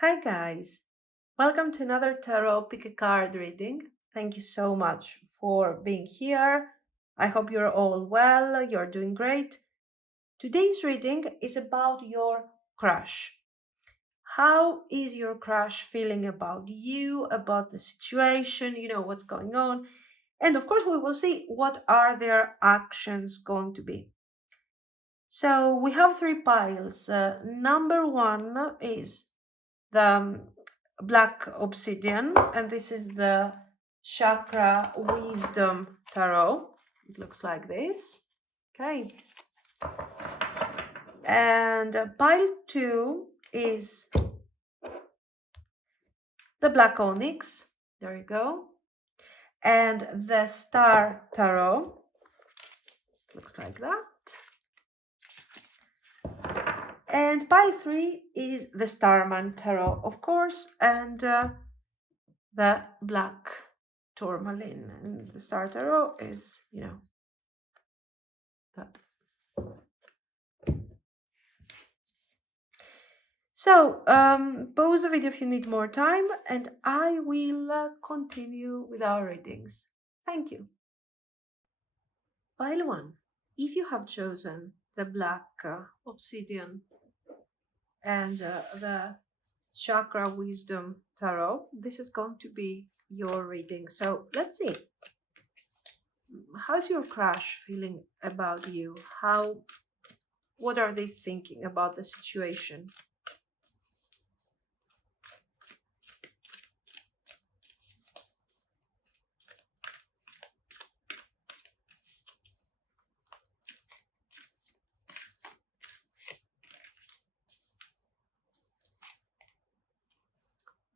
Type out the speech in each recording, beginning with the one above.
Hi guys, welcome to another tarot pick a card reading. Thank you so much for being here. I hope you're all well, you're doing great. Today's reading is about your crush. How is your crush feeling about you, about the situation, what's going on? And of course, we will see what are their actions going to be. So we have three piles. Number one is the black obsidian, and this is the Chakra Wisdom Tarot. It looks like this. Okay. And pile two is the black onyx. There you go. And the Star Tarot. Looks like that. And pile three is the Starman Tarot, of course, and the black tourmaline. And the Star Tarot is, that. So, pause the video if you need more time, and I will continue with our readings. Thank you. Pile 1. If you have chosen the black obsidian and the Chakra Wisdom Tarot, this is going to be your reading. So, let's see. How's your crush feeling about you? What are they thinking about the situation?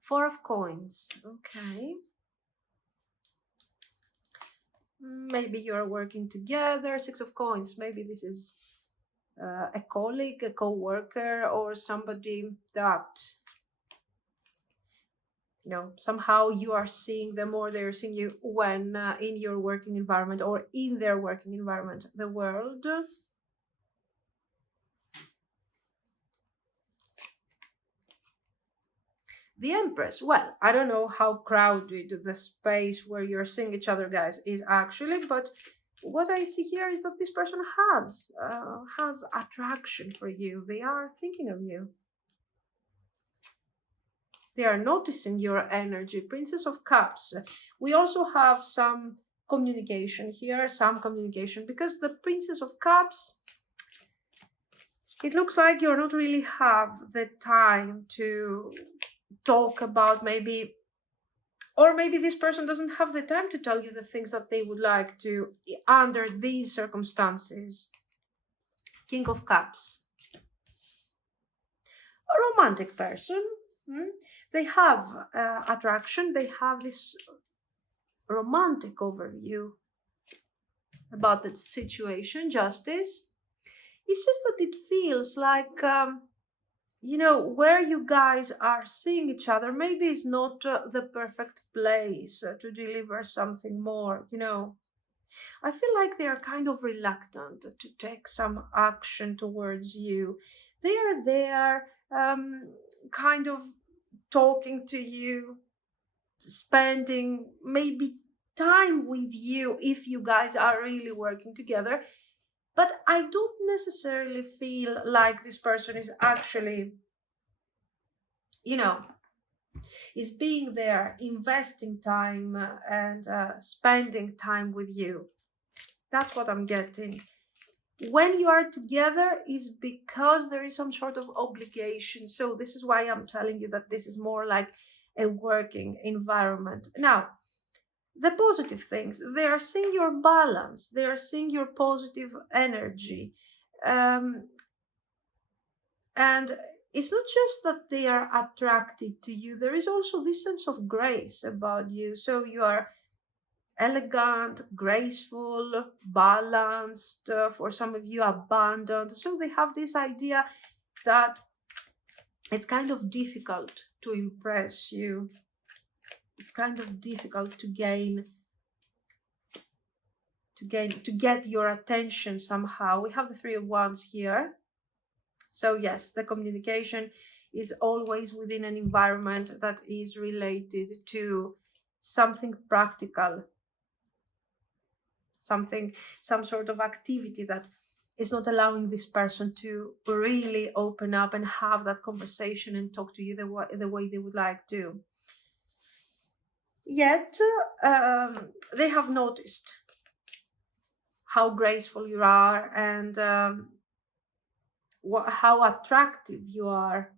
Four of coins. Okay. Maybe you're working together. Six of coins. Maybe this is a colleague, a co-worker, or somebody that, somehow you are seeing them or they're seeing you when in your working environment or in their working environment. The World. The Empress. Well, I don't know how crowded the space where you're seeing each other, guys, is actually, but what I see here is that this person has attraction for you. They are thinking of you. They are noticing your energy. Princess of Cups. We also have some communication here, because the Princess of Cups, it looks like you don't really have the time to talk about maybe this person doesn't have the time to tell you the things that they would like to under these circumstances. King of Cups. A romantic person. They have attraction. They have this romantic overview about the situation. Justice. It's just that it feels like where you guys are seeing each other, maybe it's not the perfect place to deliver something more, I feel like they are kind of reluctant to take some action towards you. They are there, kind of talking to you, spending maybe time with you if you guys are really working together. But I don't necessarily feel like this person is actually, is being there, investing time and spending time with you. That's what I'm getting. When you are together is because there is some sort of obligation. So this is why I'm telling you that this is more like a working environment. Now, the positive things, they are seeing your balance, they are seeing your positive energy. And it's not just that they are attracted to you, there is also this sense of grace about you. So you are elegant, graceful, balanced, for some of you, abundant. So they have this idea that it's kind of difficult to impress you. It's kind of difficult to get your attention somehow. We have the Three of Wands here. So yes, the communication is always within an environment that is related to something practical, some sort of activity that is not allowing this person to really open up and have that conversation and talk to you the way they would like to. Yet they have noticed how graceful you are and how attractive you are.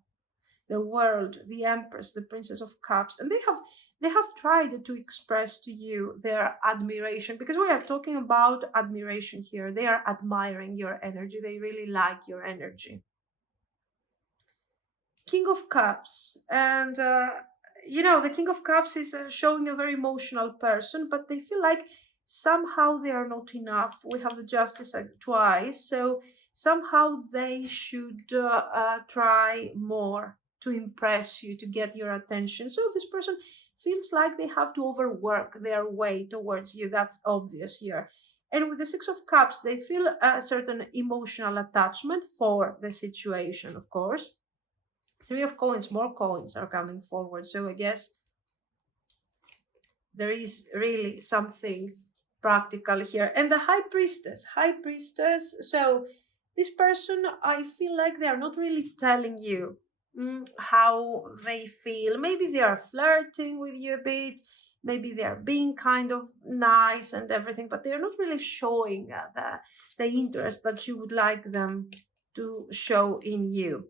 The world, the Empress, the Princess of Cups, and they have tried to express to you their admiration, because we are talking about admiration here. They are admiring your energy. They really like your energy. King of Cups, and the King of Cups is showing a very emotional person, but they feel like somehow they are not enough. We have the Justice twice, so somehow they should try more to impress you, to get your attention. So this person feels like they have to overwork their way towards you. That's obvious here. And with the Six of Cups, they feel a certain emotional attachment for the situation, of course. Three of Coins, more coins are coming forward. So I guess there is really something practical here. And the High Priestess. So this person, I feel like they are not really telling you how they feel. Maybe they are flirting with you a bit. Maybe they are being kind of nice and everything, but they are not really showing the interest that you would like them to show in you.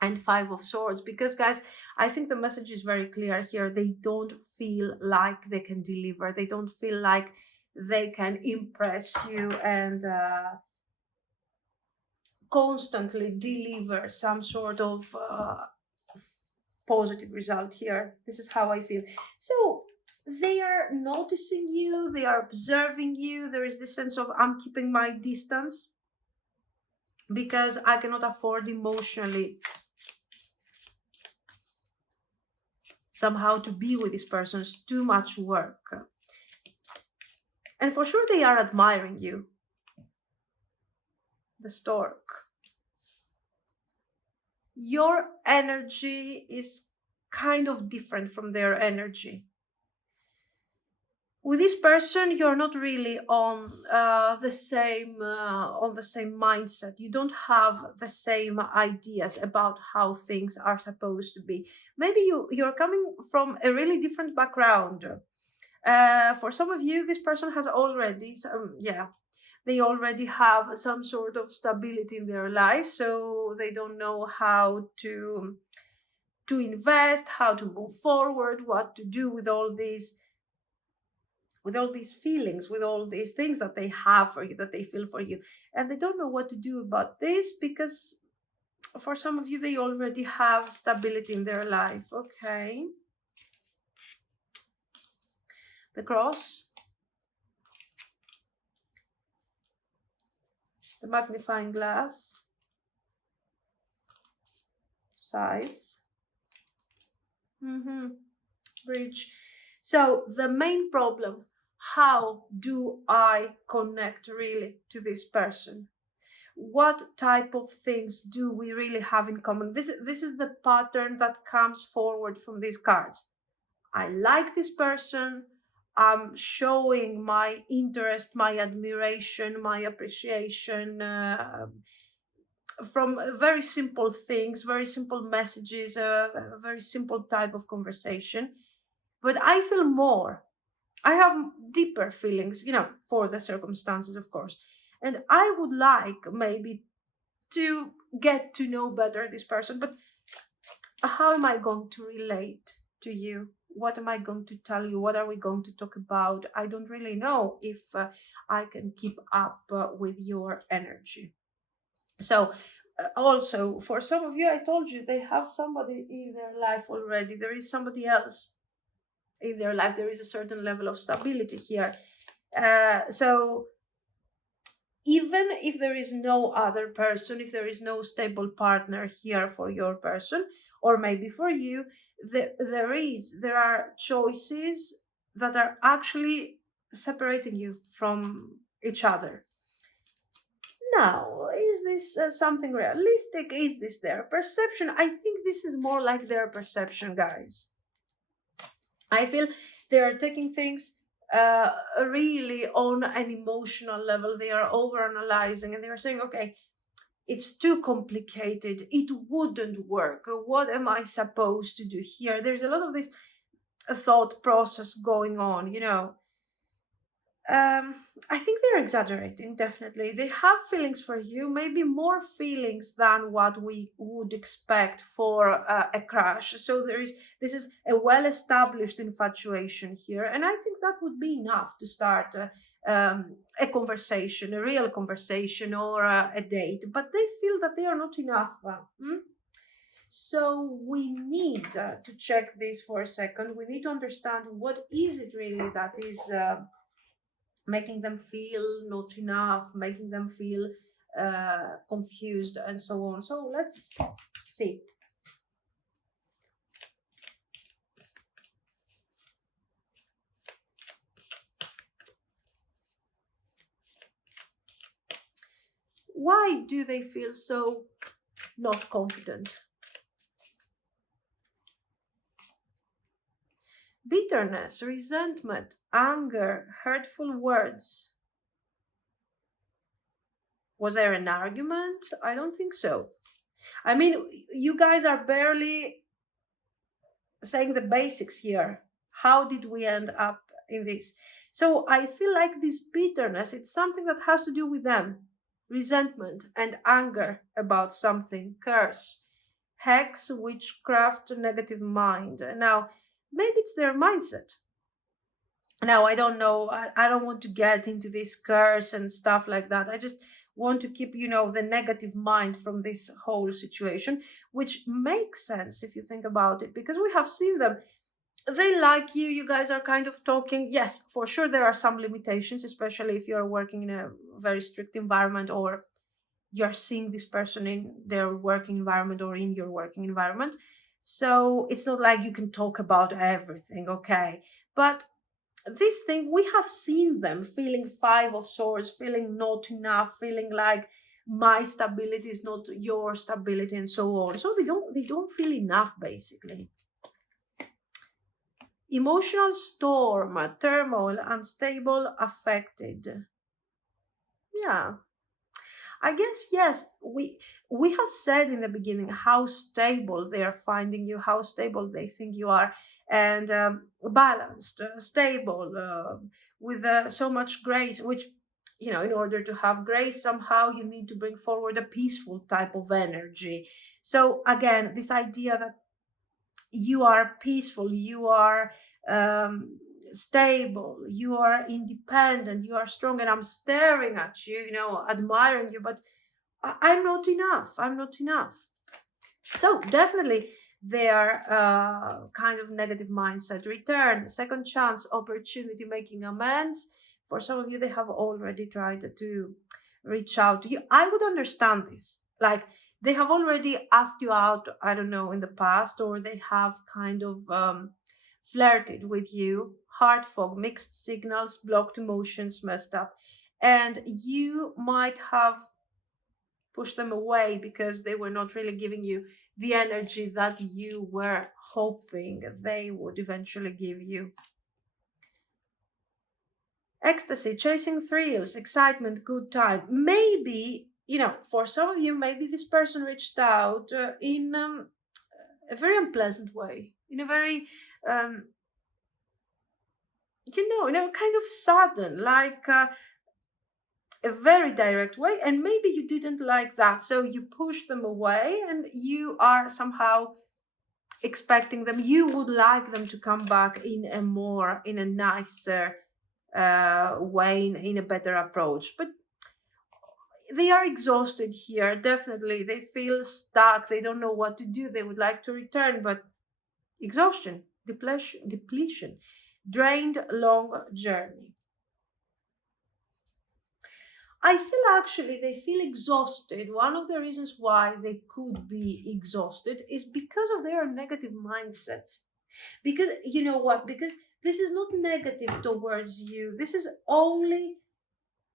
And Five of Swords, because guys, I think the message is very clear here. They don't feel like they can deliver. They don't feel like they can impress you and constantly deliver some sort of positive result here. This is how I feel. So they are noticing you, they are observing you. There is this sense of, I'm keeping my distance because I cannot afford emotionally somehow to be with this person. It's too much work. And for sure they are admiring you. The Stork. Your energy is kind of different from their energy. With this person, you're not really on the same mindset. You don't have the same ideas about how things are supposed to be. Maybe you're coming from a really different background. For some of you, this person has already they already have some sort of stability in their life, so they don't know how to invest, how to move forward, what to do with all these feelings, with all these things that they have for you, that they feel for you. And they don't know what to do about this, because for some of you, they already have stability in their life. Okay. The Cross. The Magnifying Glass. Scythe. Bridge. So the main problem, how do I connect really to this person? What type of things do we really have in common? This is the pattern that comes forward from these cards. I like this person. I'm showing my interest, my admiration, my appreciation from very simple things, very simple messages, a very simple type of conversation. But I feel more. I have deeper feelings, for the circumstances, of course. And I would like maybe to get to know better this person. But how am I going to relate to you? What am I going to tell you? What are we going to talk about? I don't really know if I can keep up with your energy. So also, for some of you, I told you, they have somebody in their life already. There is somebody else in their life. There is a certain level of stability here. So even if there is no other person, if there is no stable partner here for your person, or maybe for you, there are choices that are actually separating you from each other. Now, is this something realistic? Is this their perception? I think this is more like their perception, guys. I feel they are taking things really on an emotional level. They are overanalyzing and they are saying, okay, it's too complicated. It wouldn't work. What am I supposed to do here? There's a lot of this thought process going on, you know. I think they're exaggerating, definitely. They have feelings for you, maybe more feelings than what we would expect for a crush. So this is a well-established infatuation here, and I think that would be enough to start a conversation, a real conversation, or a date. But they feel that they are not enough. So we need to check this for a second. We need to understand what is it really that is making them feel not enough, making them feel confused, and so on. So let's see. Why do they feel so not confident? Bitterness, resentment, anger, hurtful words. Was there an argument? I don't think so. I mean, you guys are barely saying the basics here. How did we end up in this? So I feel like this bitterness, it's something that has to do with them. Resentment and anger about something, curse, hex, witchcraft, negative mind. Now, maybe it's their mindset. Now, I don't know. I don't want to get into this curse and stuff like that. I just want to keep, the negative mind from this whole situation, which makes sense if you think about it, because we have seen them. They like you. You guys are kind of talking. Yes, for sure, there are some limitations, especially if you're working in a very strict environment, or you're seeing this person in their working environment or in your working environment. So it's not like you can talk about everything, okay? But this thing, we have seen them feeling Five of Swords, feeling not enough, feeling like my stability is not your stability, and so on. So they don't feel enough, basically. Emotional storm, turmoil, unstable, affected. Yeah, I guess yes. We have said in the beginning how stable they are finding you, how stable they think you are, and balanced, stable, with so much grace. Which, in order to have grace, somehow you need to bring forward a peaceful type of energy. So again, this idea that you are peaceful, you are stable, you are independent, you are strong, and I'm staring at you, admiring you, but I'm not enough. I'm not enough. So definitely their kind of negative mindset. Return, second chance, opportunity, making amends. For some of you, they have already tried to reach out to you. I would understand this. Like, they have already asked you out, I don't know, in the past, or they have kind of flirted with you. Heart fog, mixed signals, blocked emotions, messed up. And you might have pushed them away because they were not really giving you the energy that you were hoping they would eventually give you. Ecstasy, chasing thrills, excitement, good time. Maybe, for some of you, maybe this person reached out in a very unpleasant way, in a very, kind of sudden, like a very direct way, and maybe you didn't like that, so you push them away, and you are somehow expecting them, you would like them to come back in a nicer way, in a better approach. But they are exhausted here, definitely. They feel stuck, they don't know what to do, they would like to return, but exhaustion, depletion, drained, long journey. I feel actually they feel exhausted. One of the reasons why they could be exhausted is because of their negative mindset. Because, you know what? Because this is not negative towards you. This is only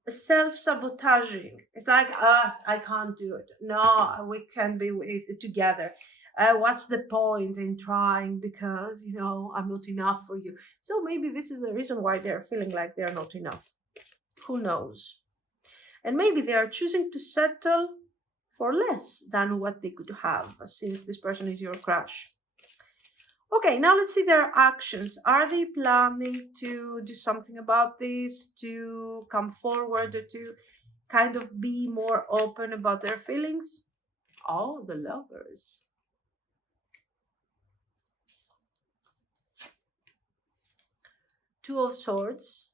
self-sabotaging. It's like, I can't do it. No, we can't be together. What's the point in trying, because I'm not enough for you. So maybe this is the reason why they're feeling like they're not enough. Who knows? And maybe they are choosing to settle for less than what they could have, since this person is your crush. Okay, now let's see their actions. Are they planning to do something about this, to come forward, or to kind of be more open about their feelings? Oh, the Lovers. Two of Swords.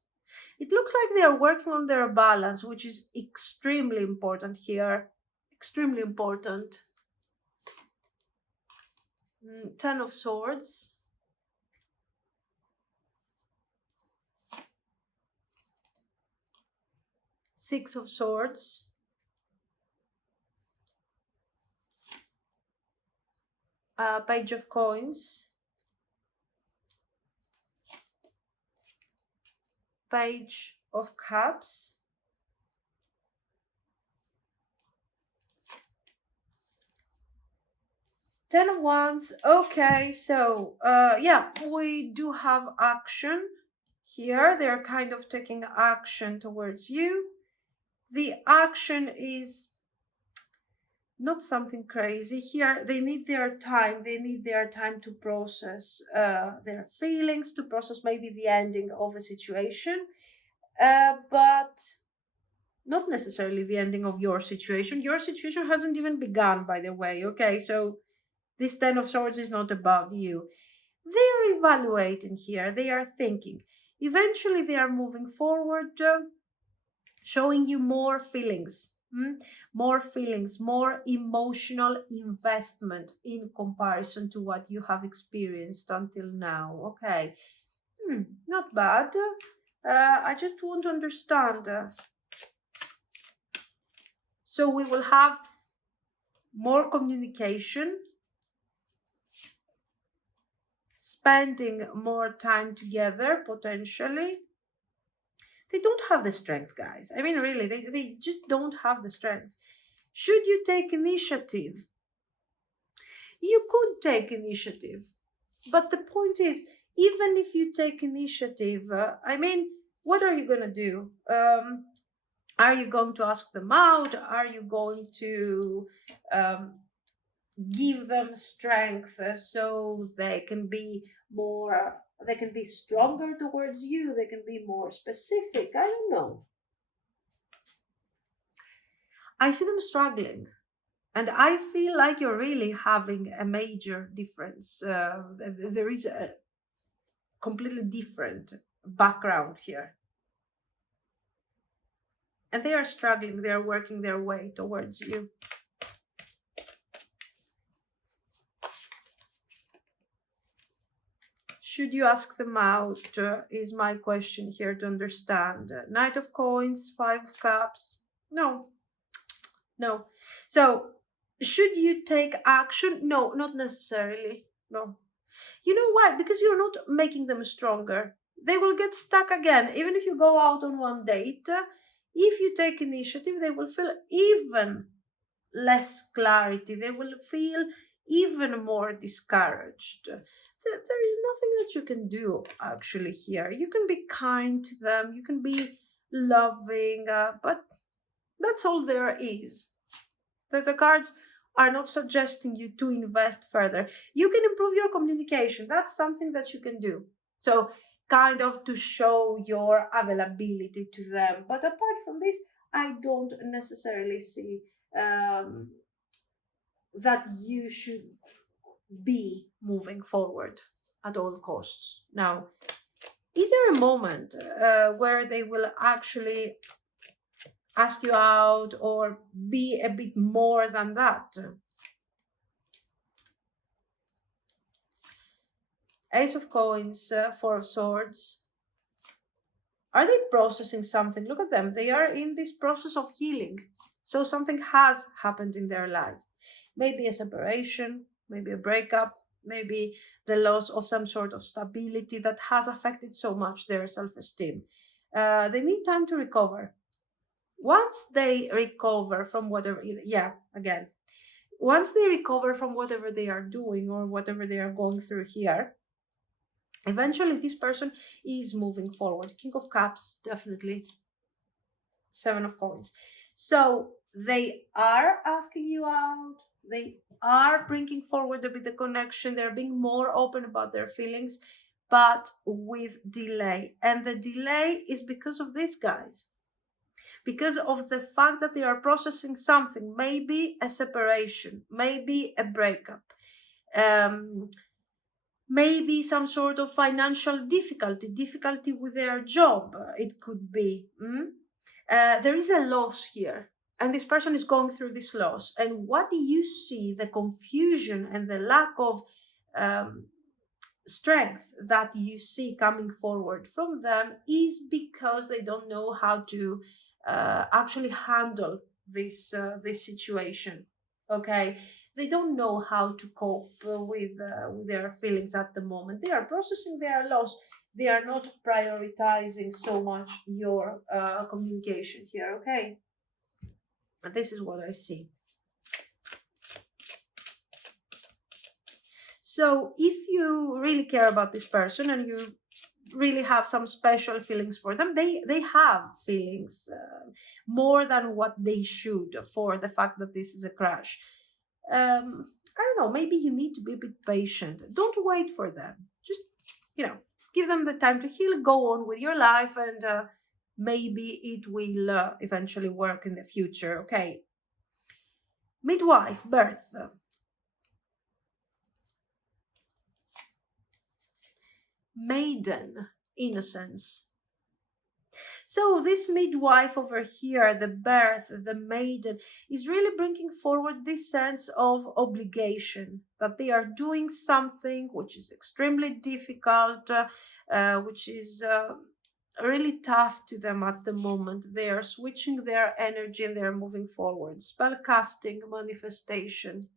It looks like they are working on their balance, which is extremely important here. Extremely important. Ten of Swords. Six of Swords. Page of Coins. Page of Cups. Ten of Wands. Okay, so yeah, we do have action here. They're kind of taking action towards you. The action is not something crazy here. They need their time. They need their time to process their feelings, to process maybe the ending of a situation, but not necessarily the ending of your situation. Your situation hasn't even begun, by the way. Okay, so this Ten of Swords is not about you. They are evaluating here. They are thinking. Eventually, they are moving forward, showing you more feelings. More feelings, more emotional investment in comparison to what you have experienced until now. Okay, not bad. I just want to understand. So we will have more communication, spending more time together, potentially. They don't have the strength, guys. I mean, really, they just don't have the strength. Should you take initiative? You could take initiative. But the point is, even if you take initiative, I mean, what are you going to do? Are you going to ask them out? Are you going to give them strength so they can be more, they can be stronger towards you, they can be more specific? I don't know. I see them struggling, and I feel like you're really having a major difference. There is a completely different background here, and they are struggling. They are working their way towards you. Should you ask them out, is my question here to understand. Knight of Coins, Five of Cups. No. So, should you take action? No, not necessarily. No. You know why? Because you're not making them stronger. They will get stuck again. Even if you go out on one date, if you take initiative, they will feel even less clarity. They will feel even more discouraged. There is nothing that you can do actually here. You can be kind to them, you can be loving, but that's all there is. The cards are not suggesting you to invest further. You can improve your communication. That's something that you can do. So, kind of to show your availability to them. But apart from this, I don't necessarily see that you should be moving forward at all costs. Now, is there a moment where they will actually ask you out or be a bit more than that? Ace of Coins, Four of Swords. Are they processing something? Look at them. They are in this process of healing. So something has happened in their life. Maybe a separation, maybe a breakup, maybe the loss of some sort of stability that has affected so much their self-esteem. They need time to recover. once they recover from whatever, once they recover from whatever they are doing or whatever they are going through here, eventually this person is moving forward. King of Cups, definitely. Seven of Coins. So they are asking you out. They are bringing forward a bit the connection. They're being more open about their feelings, but with delay. And the delay is because of these guys. Because of the fact that they are processing something, maybe a separation, maybe a breakup, maybe some sort of financial difficulty with their job, it could be. There is a loss here, and this person is going through this loss. And what you see, the confusion and the lack of strength that you see coming forward from them is because they don't know how to actually handle this situation. Okay, they don't know how to cope with their feelings at the moment. They are processing their loss. They are not prioritizing so much your communication here. Okay, and this is what I see. So if you really care about this person and you really have some special feelings for them, they have feelings more than what they should for the fact that this is a crash. I don't know, maybe you need to be a bit patient. Don't wait for them. Just, give them the time to heal, go on with your life, and maybe it will eventually work in the future. Okay. Midwife, birth. Maiden, innocence. So this midwife over here, the birth, the maiden, is really bringing forward this sense of obligation, that they are doing something which is extremely difficult, which is really tough to them at the moment. They are switching their energy and they are moving forward. Spell casting, manifestation.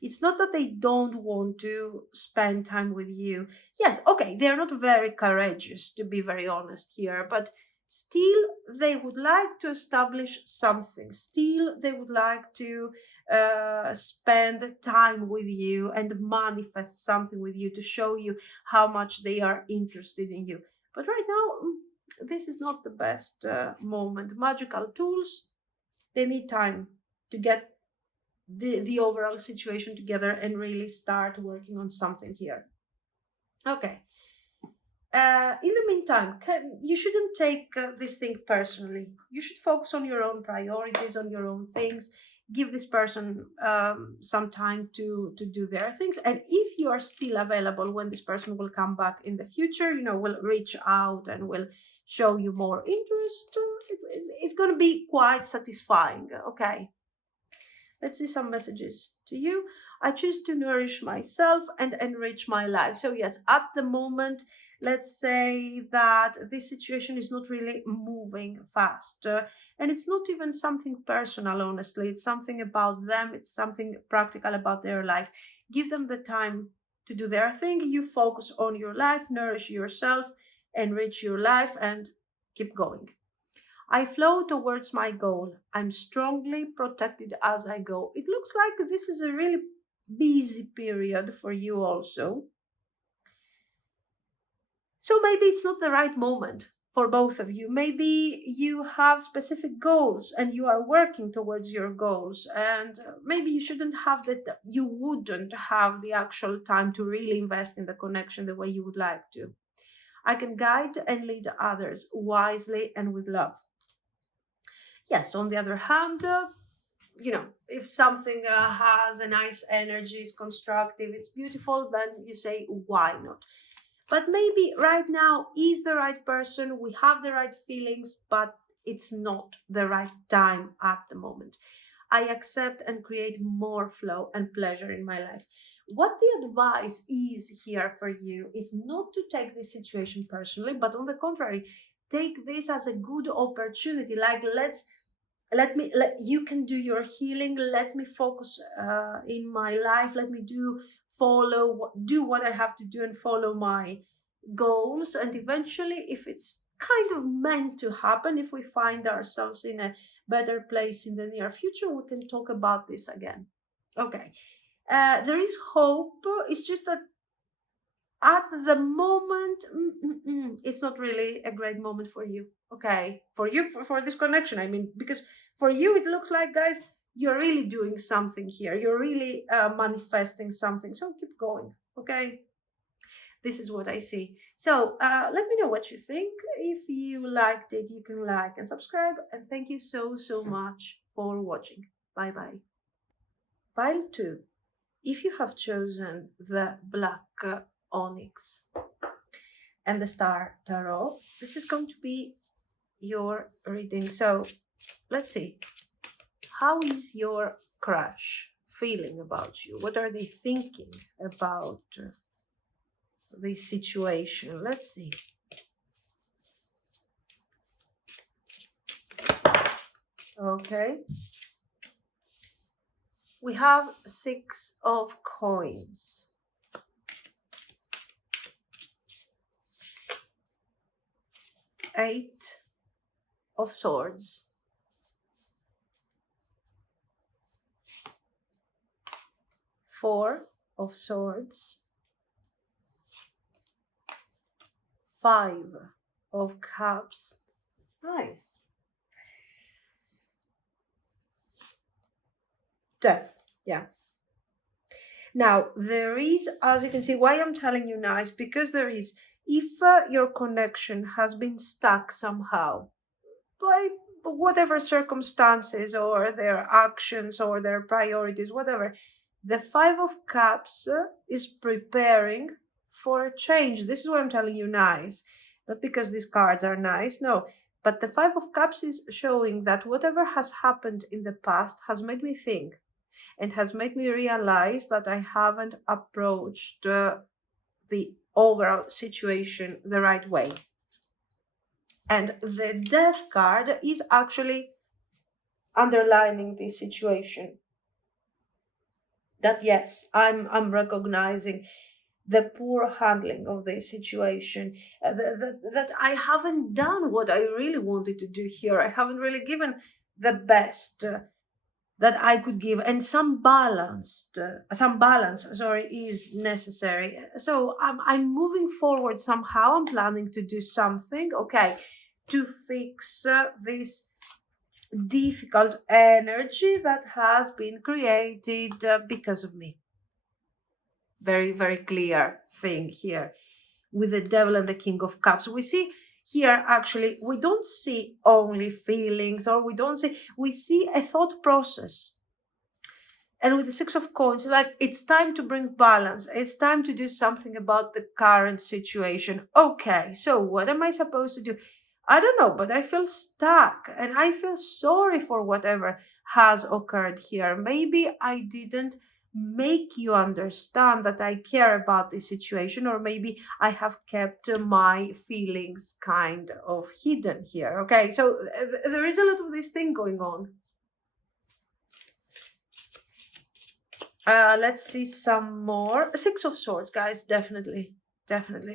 It's not that they don't want to spend time with you. Yes, okay, they're not very courageous, to be very honest here, but still they would like to establish something. Still they would like to spend time with you and manifest something with you to show you how much they are interested in you. But right now, this is not the best moment. Magical tools, they need time to get the overall situation together and really start working on something here. Okay. In the meantime, you shouldn't take this thing personally. You should focus on your own priorities, on your own things. Give this person some time to do their things. And if you are still available when this person will come back in the future, will reach out and will show you more interest, it's going to be quite satisfying. Okay. Let's see some messages to you. I choose to nourish myself and enrich my life. So yes, at the moment, let's say that this situation is not really moving fast. And it's not even something personal, honestly. It's something about them. It's something practical about their life. Give them the time to do their thing. You focus on your life, nourish yourself, enrich your life, and keep going. I flow towards my goal. I'm strongly protected as I go. It looks like this is a really busy period for you also. So maybe it's not the right moment for both of you. Maybe you have specific goals and you are working towards your goals, and maybe you wouldn't have the actual time to really invest in the connection the way you would like to. I can guide and lead others wisely and with love. Yes, on the other hand, if something has a nice energy, is constructive, it's beautiful, then you say, why not? But maybe right now is the right person, we have the right feelings, but it's not the right time at the moment. I accept and create more flow and pleasure in my life. What the advice is here for you is not to take this situation personally, but on the contrary, take this as a good opportunity. Like, you can do your healing. Let me focus in my life. Let me do what I have to do and follow my goals. And eventually, if it's kind of meant to happen. If we find ourselves in a better place in the near future, we can talk about this again. Okay. There is hope. It's just that at the moment, it's not really a great moment for you. Okay. For you, for this connection, I mean, because for you, it looks like, guys, you're really doing something here. You're really manifesting something. So keep going. Okay. This is what I see. So let me know what you think. If you liked it, you can like and subscribe. And thank you so much for watching. Bye bye. Pile 2. If you have chosen the black ONYX and the Star Tarot, this is going to be your reading. So let's see. How is your crush feeling about you? What are they thinking about this situation? Let's see. Okay. We have 6 of coins. 8 of swords. 4 of swords. 5 of cups. Nice. Death. Yeah. Now, there is, as you can see, why I'm telling you nice, because there is, if your connection has been stuck somehow by whatever circumstances or their actions or their priorities, whatever, the 5 of cups is preparing for a change. This is why I'm telling you nice. Not because these cards are nice, no. But the 5 of cups is showing that whatever has happened in the past has made me think and has made me realize that I haven't approached the overall situation the right way. And the death card is actually underlining this situation. That yes, I'm recognizing the poor handling of this situation, that I haven't done what I really wanted to do here. I haven't really given the best that I could give, and some balance, is necessary. So I'm moving forward somehow. I'm planning to do something, okay, to fix this difficult energy that has been created because of me. Very, very clear thing here with the devil and the king of cups. We see here, actually, we don't see only feelings, or we see a thought process. And with the 6 of coins, like, it's time to bring balance. It's time to do something about the current situation. Okay, so what am I supposed to do? I don't know, but I feel stuck and I feel sorry for whatever has occurred here. Maybe I didn't make you understand that I care about this situation, or maybe I have kept my feelings kind of hidden here. Okay, so there is a lot of this thing going on. Let's see some more. 6 of swords, guys, definitely.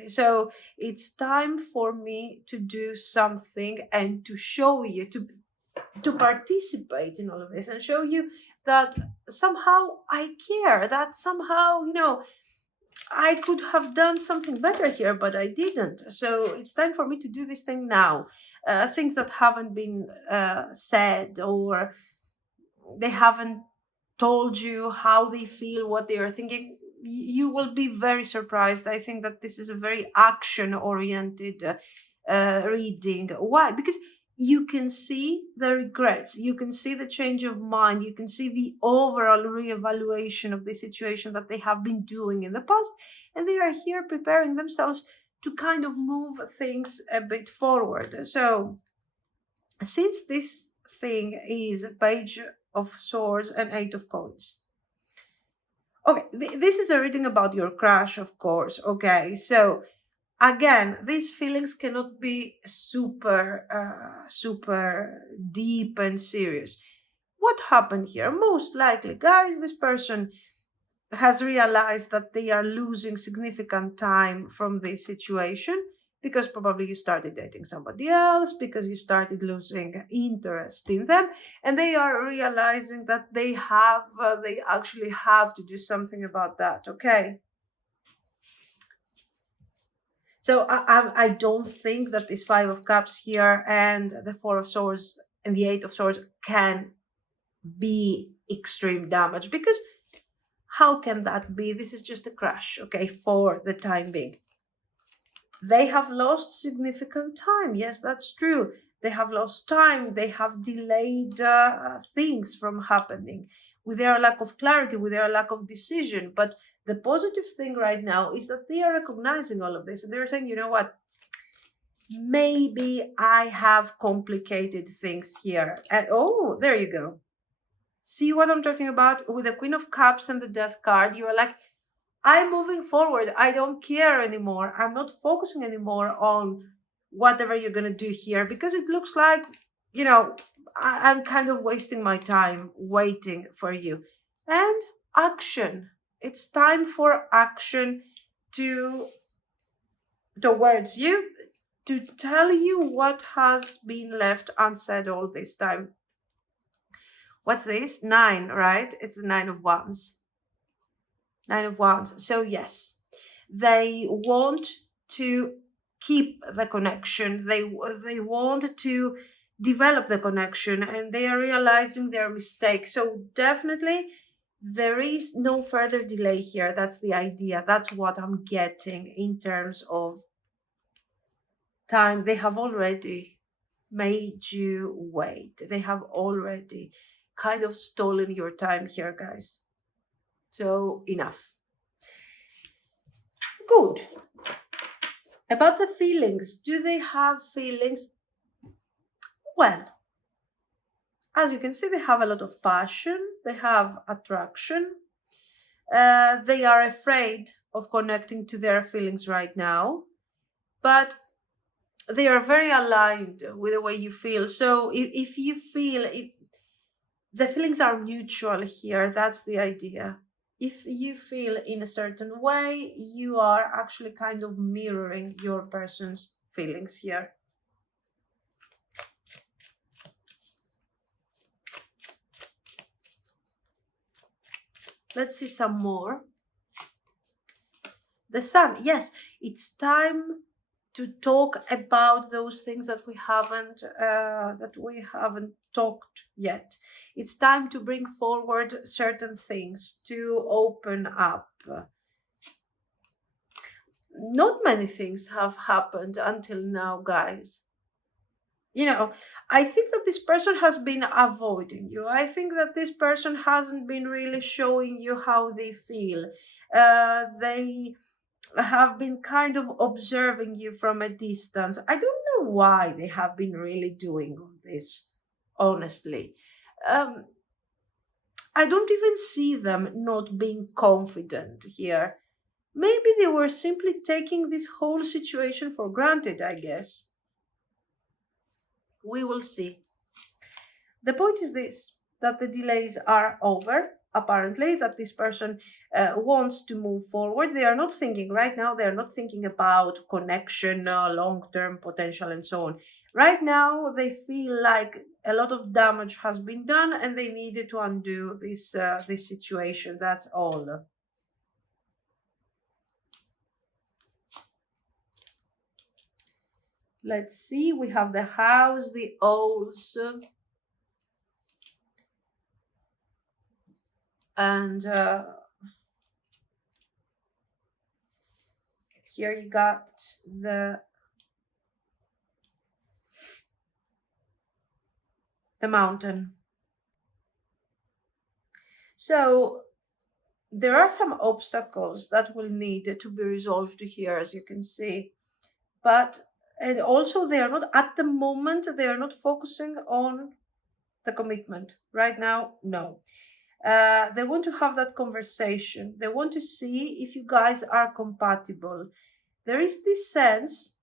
So it's time for me to do something and to show you, to participate in all of this and show you that somehow I care, that somehow, I could have done something better here, but I didn't. So it's time for me to do this thing now. Things that haven't been said, or they haven't told you how they feel, what they are thinking. You will be very surprised. I think that this is a very action-oriented reading. Why? Because you can see the regrets, you can see the change of mind, you can see the overall reevaluation of the situation that they have been doing in the past, and they are here preparing themselves to kind of move things a bit forward. So since this thing is a Page of Swords and 8 of Coins, okay, this is a reading about your crush, of course. Okay, so again, these feelings cannot be super deep and serious. What happened here? Most likely, guys, this person has realized that they are losing significant time from this situation, because probably you started dating somebody else, because you started losing interest in them, and they are realizing that they actually have to do something about that, okay? So I don't think that this Five of Cups here and the Four of Swords and the Eight of Swords can be extreme damage, because how can that be? This is just a crash, okay, for the time being. They have lost significant time. Yes, that's true. They have lost time. They have delayed things from happening with their lack of clarity, with their lack of decision. But the positive thing right now is that they are recognizing all of this and they're saying, you know what? Maybe I have complicated things here. And oh, there you go. See what I'm talking about? With the Queen of Cups and the Death card, you are like, I'm moving forward. I don't care anymore. I'm not focusing anymore on whatever you're going to do here, because it looks like, you know, I'm kind of wasting my time waiting for you. And action. It's time for action towards you, to tell you what has been left unsaid all this time. What's this? 9, right? It's the 9 of Wands. 9 of Wands. So yes, they want to keep the connection. They want to develop the connection, and they are realizing their mistake. So definitely there is no further delay here. That's the idea. That's what I'm getting in terms of time. They have already made you wait. They have already kind of stolen your time here, guys. So enough. Good. About the feelings, do they have feelings? Well, as you can see, they have a lot of passion. They have attraction. They are afraid of connecting to their feelings right now, but they are very aligned with the way you feel. So if you feel, the feelings are mutual here, that's the idea. If you feel in a certain way, you are actually kind of mirroring your person's feelings here. Let's see some more. The Sun, yes, it's time to talk about those things that we haven't talked yet. It's time to bring forward certain things, to open up. Not many things have happened until now, guys. You know, I think that this person has been avoiding you. I think that this person hasn't been really showing you how they feel. They have been kind of observing you from a distance. I don't know why they have been really doing this, honestly. I don't even see them not being confident here. Maybe they were simply taking this whole situation for granted, I guess. We will see. The point is this, that the delays are over, apparently, that this person wants to move forward. They are not thinking right now, they are not thinking about connection, long-term potential, and so on. Right now, they feel like a lot of damage has been done and they needed to undo this situation. That's all. Let's see, we have the House, the Owls, and here you got the Mountain. So there are some obstacles that will need to be resolved here, as you can see. And also they are not, at the moment, they are not focusing on the commitment. Right now, no. They want to have that conversation. They want to see if you guys are compatible. There is this sense,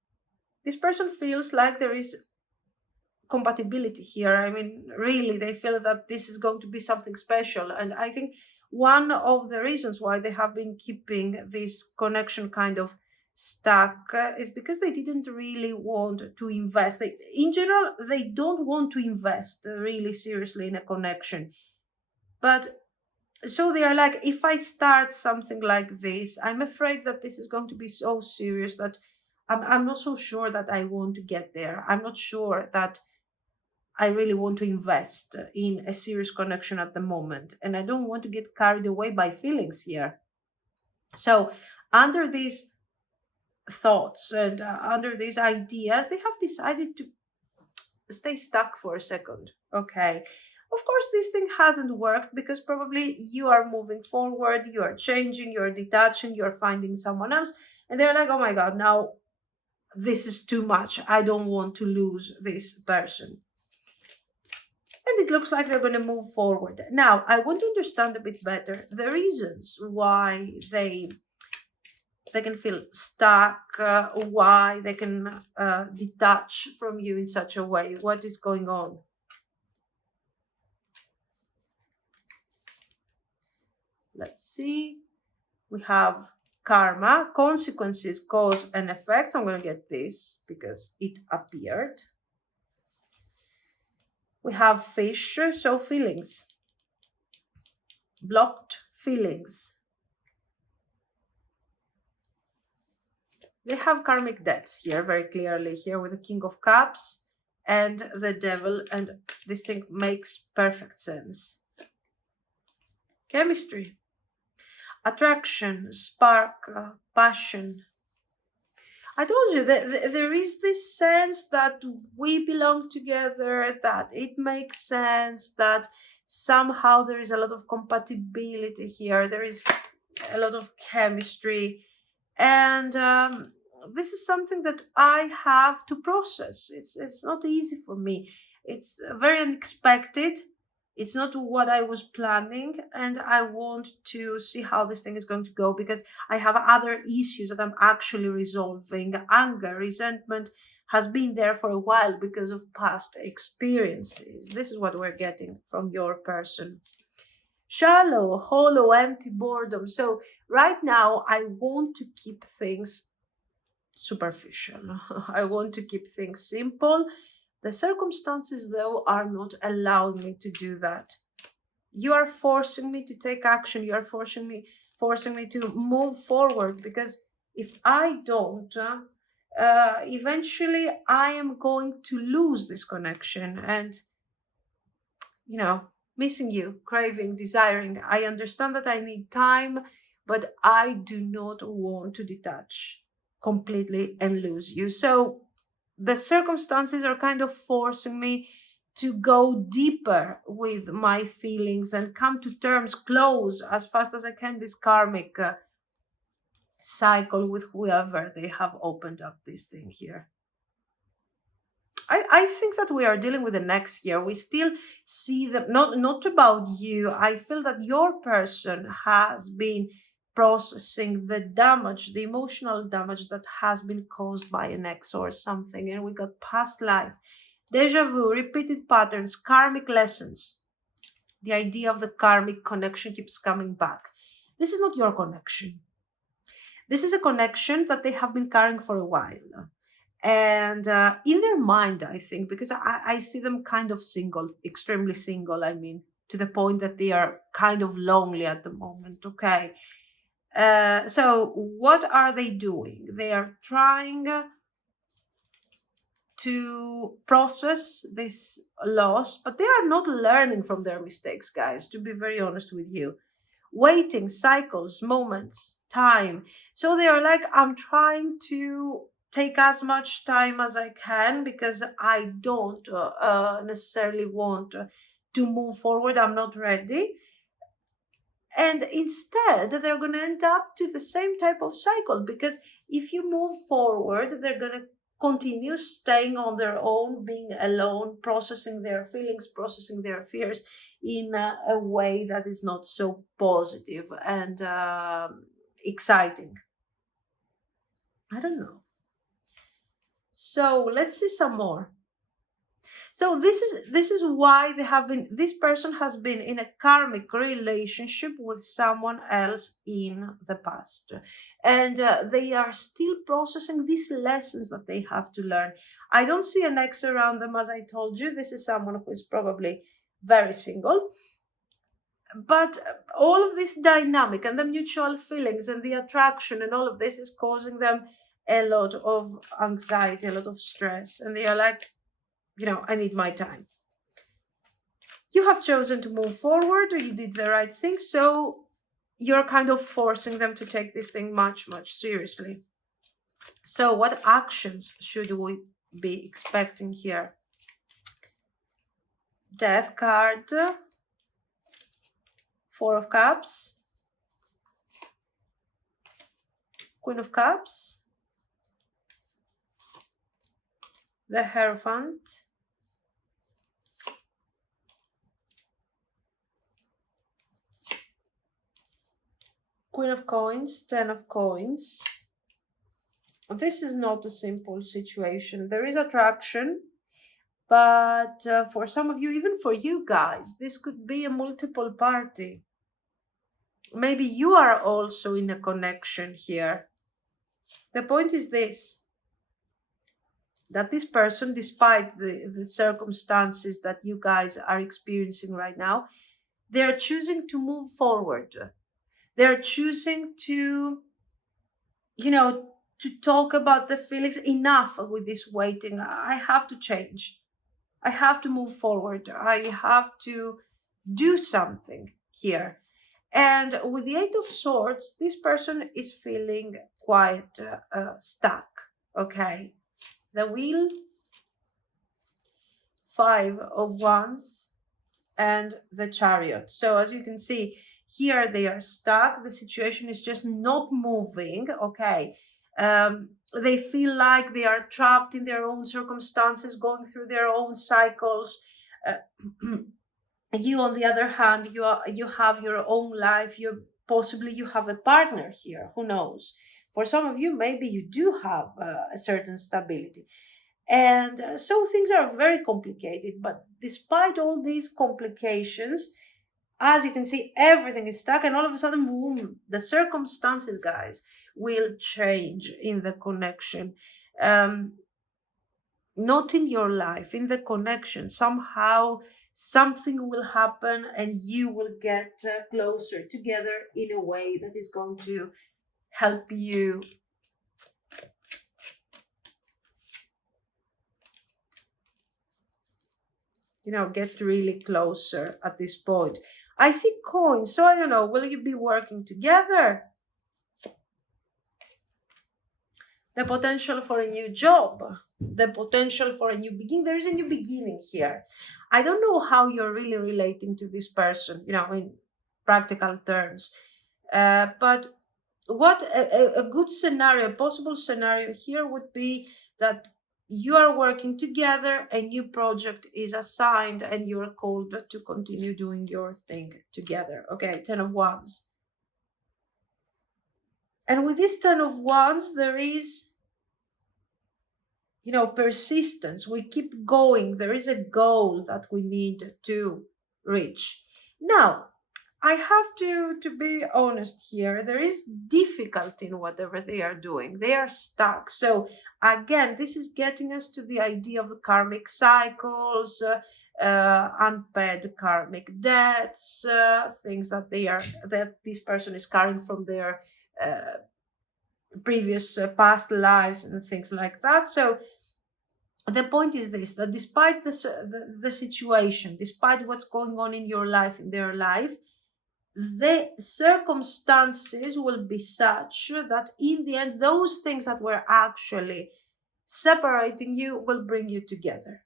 this person feels like there is compatibility here. I mean, really, they feel that this is going to be something special. And I think one of the reasons why they have been keeping this connection kind of stuck is because they didn't really want to invest. In general, they don't want to invest really seriously in a connection. But so they are like, if I start something like this, I'm afraid that this is going to be so serious that I'm not so sure that I want to get there. I'm not sure that I really want to invest in a serious connection at the moment. And I don't want to get carried away by feelings here. So, under these thoughts and under these ideas, they have decided to stay stuck for a second. Okay. Of course, this thing hasn't worked because probably you are moving forward, you are changing, you're detaching, you're finding someone else. And they're like, oh my God, now this is too much. I don't want to lose this person. And it looks like they're going to move forward. Now, I want to understand a bit better the reasons why they can feel stuck, why they can detach from you in such a way. What is going on? Let's see. We have karma, consequences, cause and effects. I'm going to get this because it appeared. We have fish, so feelings. Blocked feelings. They have karmic debts here very clearly here with the King of Cups and the Devil, and this thing makes perfect sense. Chemistry, attraction, spark, passion. I told you that there is this sense that we belong together, that it makes sense, that somehow there is a lot of compatibility here, there is a lot of chemistry. And this is something that I have to process. It's not easy for me. It's very unexpected. It's not what I was planning, and I want to see how this thing is going to go because I have other issues that I'm actually resolving. Anger, resentment has been there for a while because of past experiences. This is what we're getting from your person. Shallow, hollow, empty boredom. So right now, I want to keep things superficial. I want to keep things simple. The circumstances, though, are not allowing me to do that. You are forcing me to take action. You are forcing me to move forward because if I don't, eventually I am going to lose this connection and, missing you, craving, desiring. I understand that I need time, but I do not want to detach completely and lose you. So the circumstances are kind of forcing me to go deeper with my feelings and come to terms, close as fast as I can this karmic cycle with whoever they have opened up this thing here. I think that we are dealing with the next year. We still see that not about you. I feel that your person has been processing the damage, the emotional damage that has been caused by an ex or something. And we got past life, deja vu, repeated patterns, karmic lessons. The idea of the karmic connection keeps coming back. This is not your connection. This is a connection that they have been carrying for a while. And in their mind, I think, because I see them kind of single, extremely single, I mean, to the point that they are kind of lonely at the moment, okay? So what are they doing? They are trying to process this loss, but they are not learning from their mistakes, guys, to be very honest with you. Waiting, cycles, moments, time. So they are like, I'm trying to take as much time as I can because I don't necessarily want to move forward. I'm not ready. And instead, they're going to end up to the same type of cycle because if you move forward, they're going to continue staying on their own, being alone, processing their feelings, processing their fears in a way that is not so positive and exciting. I don't know. So let's see some more. So this is why this person has been in a karmic relationship with someone else in the past, and they are still processing these lessons that they have to learn. I don't see an ex around them, as I told you. This is someone who is probably very single, but all of this dynamic and the mutual feelings and the attraction and all of this is causing them a lot of anxiety, a lot of stress, and they are like, I need my time. You have chosen to move forward, or you did the right thing, so you're kind of forcing them to take this thing much, much seriously. So what actions should we be expecting here? Death card, Four of Cups, Queen of Cups, the Hierophant, Queen of Coins, Ten of Coins. This is not a simple situation. There is attraction, but for some of you, even for you guys, this could be a multiple party. Maybe you are also in a connection here. The point is this, that this person, despite the circumstances that you guys are experiencing right now, they're choosing to move forward. They're choosing to, to talk about the feelings. Enough with this waiting. I have to change. I have to move forward. I have to do something here. And with the Eight of Swords, this person is feeling quite stuck. Okay. The Wheel, Five of Wands, and the Chariot. So as you can see, here they are stuck. The situation is just not moving. Okay. They feel like they are trapped in their own circumstances, going through their own cycles. You, on the other hand, you have your own life. Possibly you have a partner here. Who knows? For some of you, maybe you do have a certain stability. And so things are very complicated. But despite all these complications, as you can see, everything is stuck, and all of a sudden, boom, the circumstances, guys, will change in the connection. Not in your life, in the connection. Somehow something will happen and you will get closer together in a way that is going to help you get really closer at this point. I see coins, so I don't know, will you be working together? The potential for a new job, the potential for a new beginning. There is a new beginning here. I don't know how you're really relating to this person, in practical terms. But what a good scenario, a possible scenario here would be that you are working together, a new project is assigned, and you're called to continue doing your thing together. Okay, Ten of Wands. And with this Ten of Wands, there is, persistence. We keep going. There is a goal that we need to reach. Now, I have to be honest here. There is difficulty in whatever they are doing. They are stuck. So again, this is getting us to the idea of the karmic cycles, unpaid karmic debts, things that this person is carrying from their previous past lives and things like that. So the point is this, that despite the situation, despite what's going on in your life, in their life, the circumstances will be such that in the end, those things that were actually separating you will bring you together.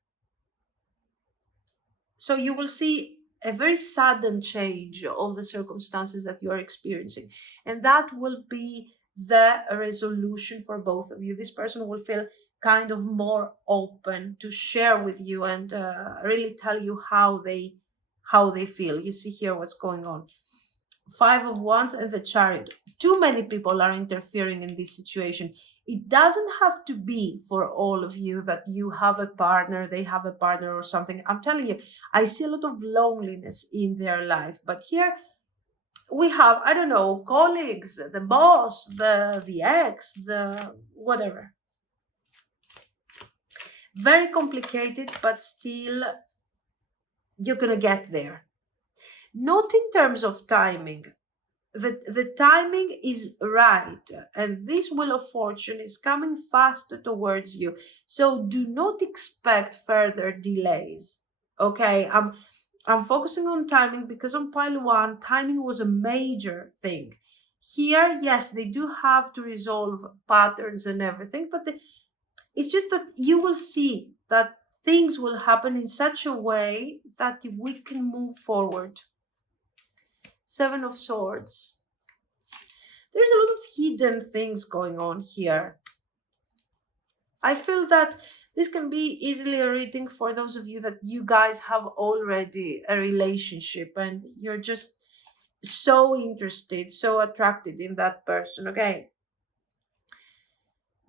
So you will see a very sudden change of the circumstances that you are experiencing. And that will be the resolution for both of you. This person will feel kind of more open to share with you and really tell you how they feel. You see here what's going on. Five of Wands and the Chariot. Too many people are interfering in this situation. It doesn't have to be for all of you that you have a partner, they have a partner or something. I'm telling you, I see a lot of loneliness in their life. But here we have, I don't know, colleagues, the boss, the ex, the whatever. Very complicated, but still you're going to get there. Not in terms of timing. The timing is right, and this wheel of fortune is coming faster towards you. So do not expect further delays. Okay, I'm focusing on timing because on pile one, timing was a major thing. Here, yes, they do have to resolve patterns and everything, but it's just that you will see that things will happen in such a way that we can move forward. Seven of Swords. There's a lot of hidden things going on here. I feel that this can be easily a reading for those of you that you guys have already a relationship and you're just so interested, so attracted in that person, okay?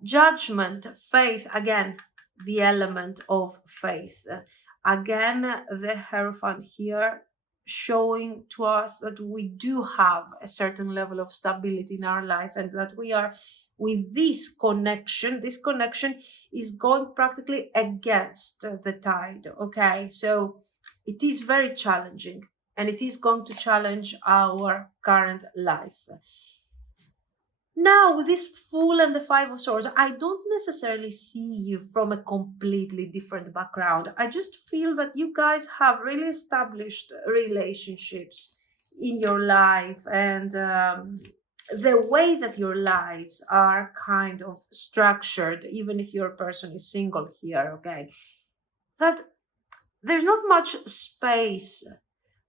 Judgment, faith, again, the element of faith. Again, the Hierophant here showing to us that we do have a certain level of stability in our life and that we are with this connection is going practically against the tide, okay? So it is very challenging and it is going to challenge our current life. Now, with this Fool and the Five of Swords, I don't necessarily see you from a completely different background. I just feel that you guys have really established relationships in your life, and the way that your lives are kind of structured, even if your person is single here, okay, that there's not much space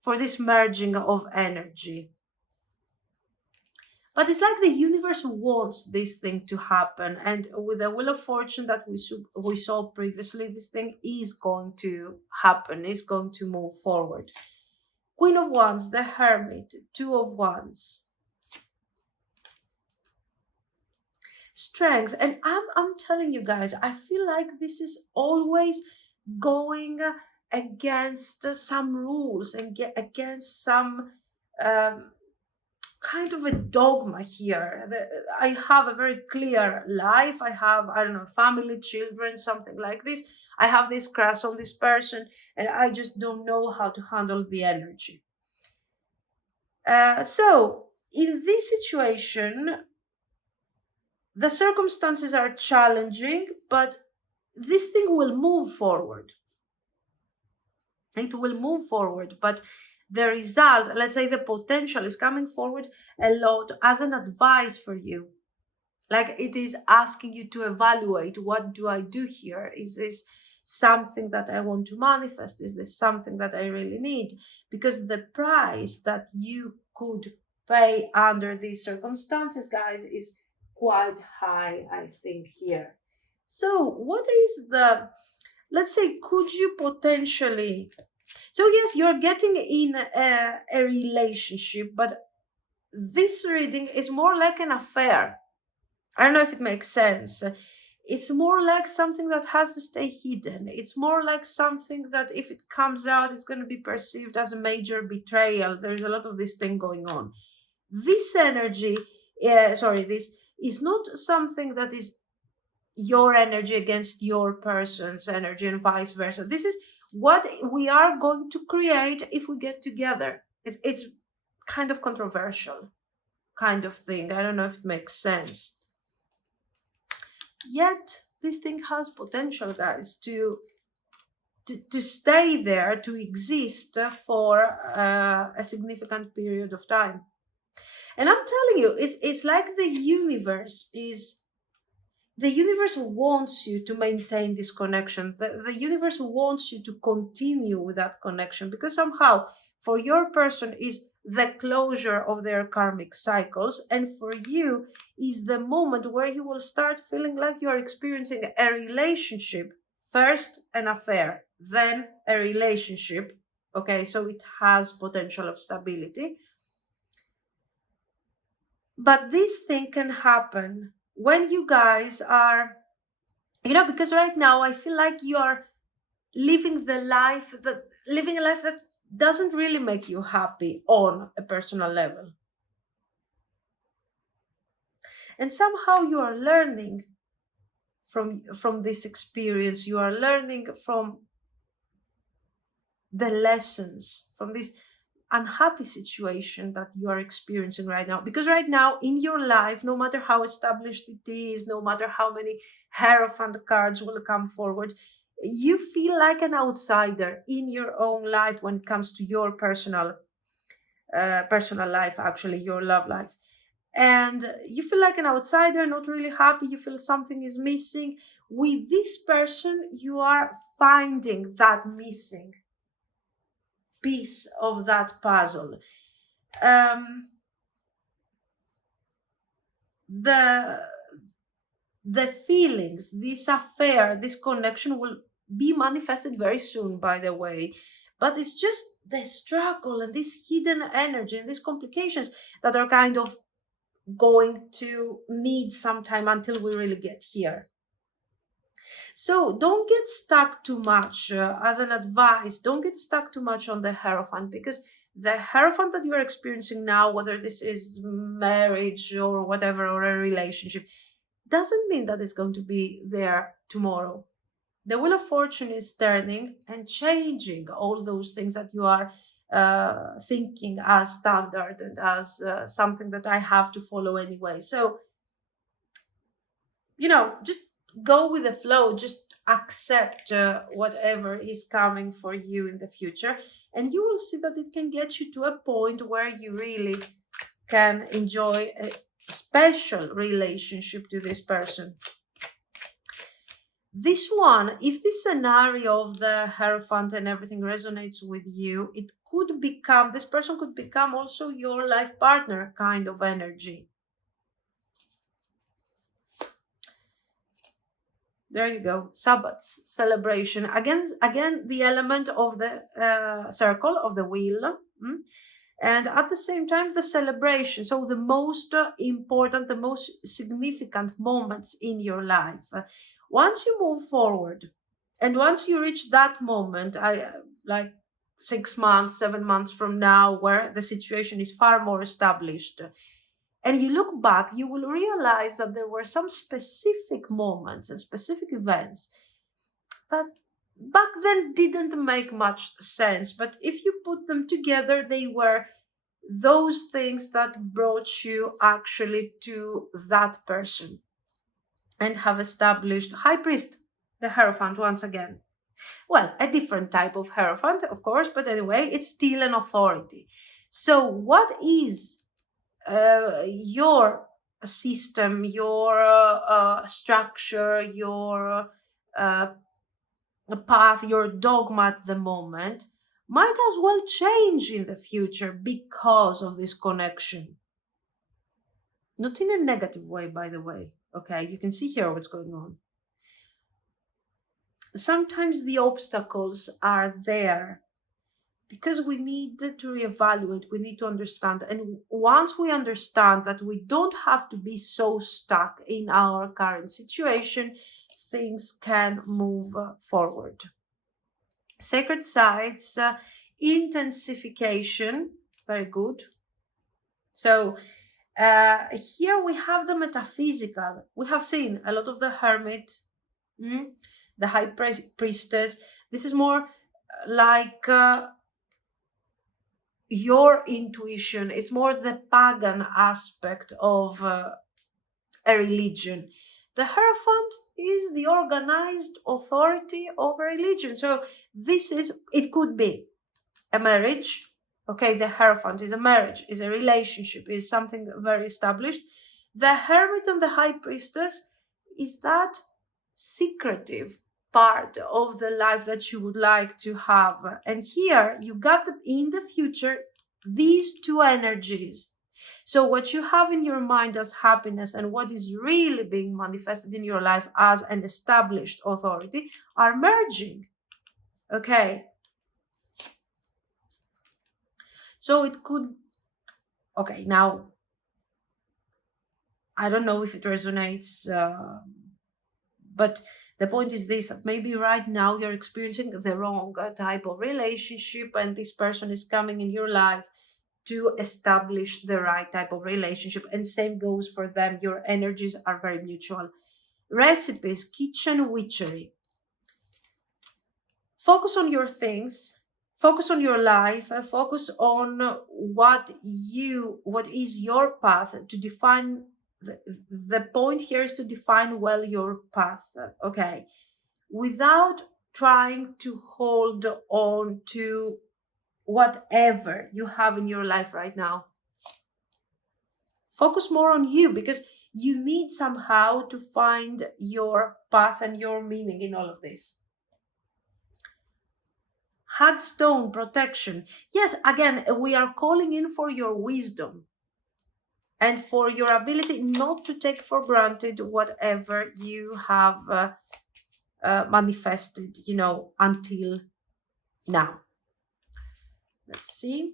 for this merging of energy. But it's like the universe wants this thing to happen. And with the Wheel of Fortune that we saw previously, this thing is going to happen, is going to move forward. Queen of Wands, the Hermit, Two of Wands. Strength. And I'm telling you guys, I feel like this is always going against some rules and against some... kind of a dogma here. I have a very clear life. I have, I don't know, family, children, something like this. I have this crush on this person and I just don't know how to handle the energy. So in this situation, the circumstances are challenging, but this thing will move forward. It will move forward, but the result, let's say the potential, is coming forward a lot as an advice for you. Like it is asking you to evaluate, what do I do here? Is this something that I want to manifest? Is this something that I really need? Because the price that you could pay under these circumstances, guys, is quite high, I think, here. So what is the, let's say, could you potentially... So yes, you're getting in a relationship, but this reading is more like an affair. I don't know if it makes sense. It's more like something that has to stay hidden. It's more like something that if it comes out, it's going to be perceived as a major betrayal. There's a lot of this thing going on. This energy, this is not something that is your energy against your person's energy and vice versa. This is what we are going to create if we get together. It's kind of controversial kind of thing. I don't know if it makes sense. Yet this thing has potential, guys, to stay there, to exist for a significant period of time. And I'm telling you, it's like the universe wants you to maintain this connection. The universe wants you to continue with that connection because somehow for your person is the closure of their karmic cycles, and for you is the moment where you will start feeling like you're experiencing a relationship. First an affair, then a relationship. Okay, so it has potential of stability. But this thing can happen when you guys are, because right now I feel like you are living a life that doesn't really make you happy on a personal level. And somehow you are learning from this experience. You are learning from the lessons from this unhappy situation that you are experiencing right now. Because right now in your life, no matter how established it is, no matter how many Hierophant cards will come forward, you feel like an outsider in your own life when it comes to your personal life, actually your love life. And you feel like an outsider, not really happy, you feel something is missing. With this person, you are finding that missing piece of that puzzle. The feelings, this affair, this connection will be manifested very soon, by the way. But it's just the struggle and this hidden energy and these complications that are kind of going to need some time until we really get here. So don't get stuck too much. As an advice, don't get stuck too much on the Hierophant, because the Hierophant that you are experiencing now, whether this is marriage or whatever, or a relationship, doesn't mean that it's going to be there tomorrow. The Wheel of Fortune is turning and changing all those things that you are thinking as standard and as something that I have to follow anyway. So, just go with the flow, just accept whatever is coming for you in the future, and you will see that it can get you to a point where you really can enjoy a special relationship to this person. This one, if this scenario of the Hierophant and everything resonates with you, this person could become also your life partner kind of energy. There you go. Sabbath's celebration. Again, the element of the circle of the wheel. And at the same time, the celebration. So the most important, the most significant moments in your life. Once you move forward, and once you reach that moment, like 6 months, 7 months from now, where the situation is far more established, and you look back, you will realize that there were some specific moments and specific events that back then didn't make much sense. But if you put them together, they were those things that brought you actually to that person and have established High Priest, the Hierophant, once again. Well, a different type of Hierophant, of course, but anyway, it's still an authority. So what is your system, your structure, your path, your dogma at the moment might as well change in the future because of this connection. Not in a negative way, by the way. Okay, you can see here what's going on. Sometimes the obstacles are there because we need to reevaluate, we need to understand. And once we understand that we don't have to be so stuck in our current situation, things can move forward. Sacred sites, intensification, very good. So here we have the metaphysical. We have seen a lot of the Hermit, the High Priestess. This is more like your intuition. It's more the pagan aspect of a religion. The Hierophant is the organized authority of a religion. So it could be a marriage. Okay, the Hierophant is a marriage, is a relationship, is something very established. The Hermit and the High Priestess is that secretive part of the life that you would like to have. And here you got in the future these two energies. So what you have in your mind as happiness and what is really being manifested in your life as an established authority are merging. Okay. So it could, okay, now I don't know if it resonates, but the point is this, that maybe right now you're experiencing the wrong type of relationship, and this person is coming in your life to establish the right type of relationship. And same goes for them. Your energies are very mutual. Recipes, kitchen witchery. Focus on your things, focus on your life, focus on what is your path, to define the point here is to define well your path, okay, without trying to hold on to whatever you have in your life right now. Focus more on you, because you need somehow to find your path and your meaning in all of this. Hagstone, protection. Yes, again, we are calling in for your wisdom and for your ability not to take for granted whatever you have manifested, until now. Let's see.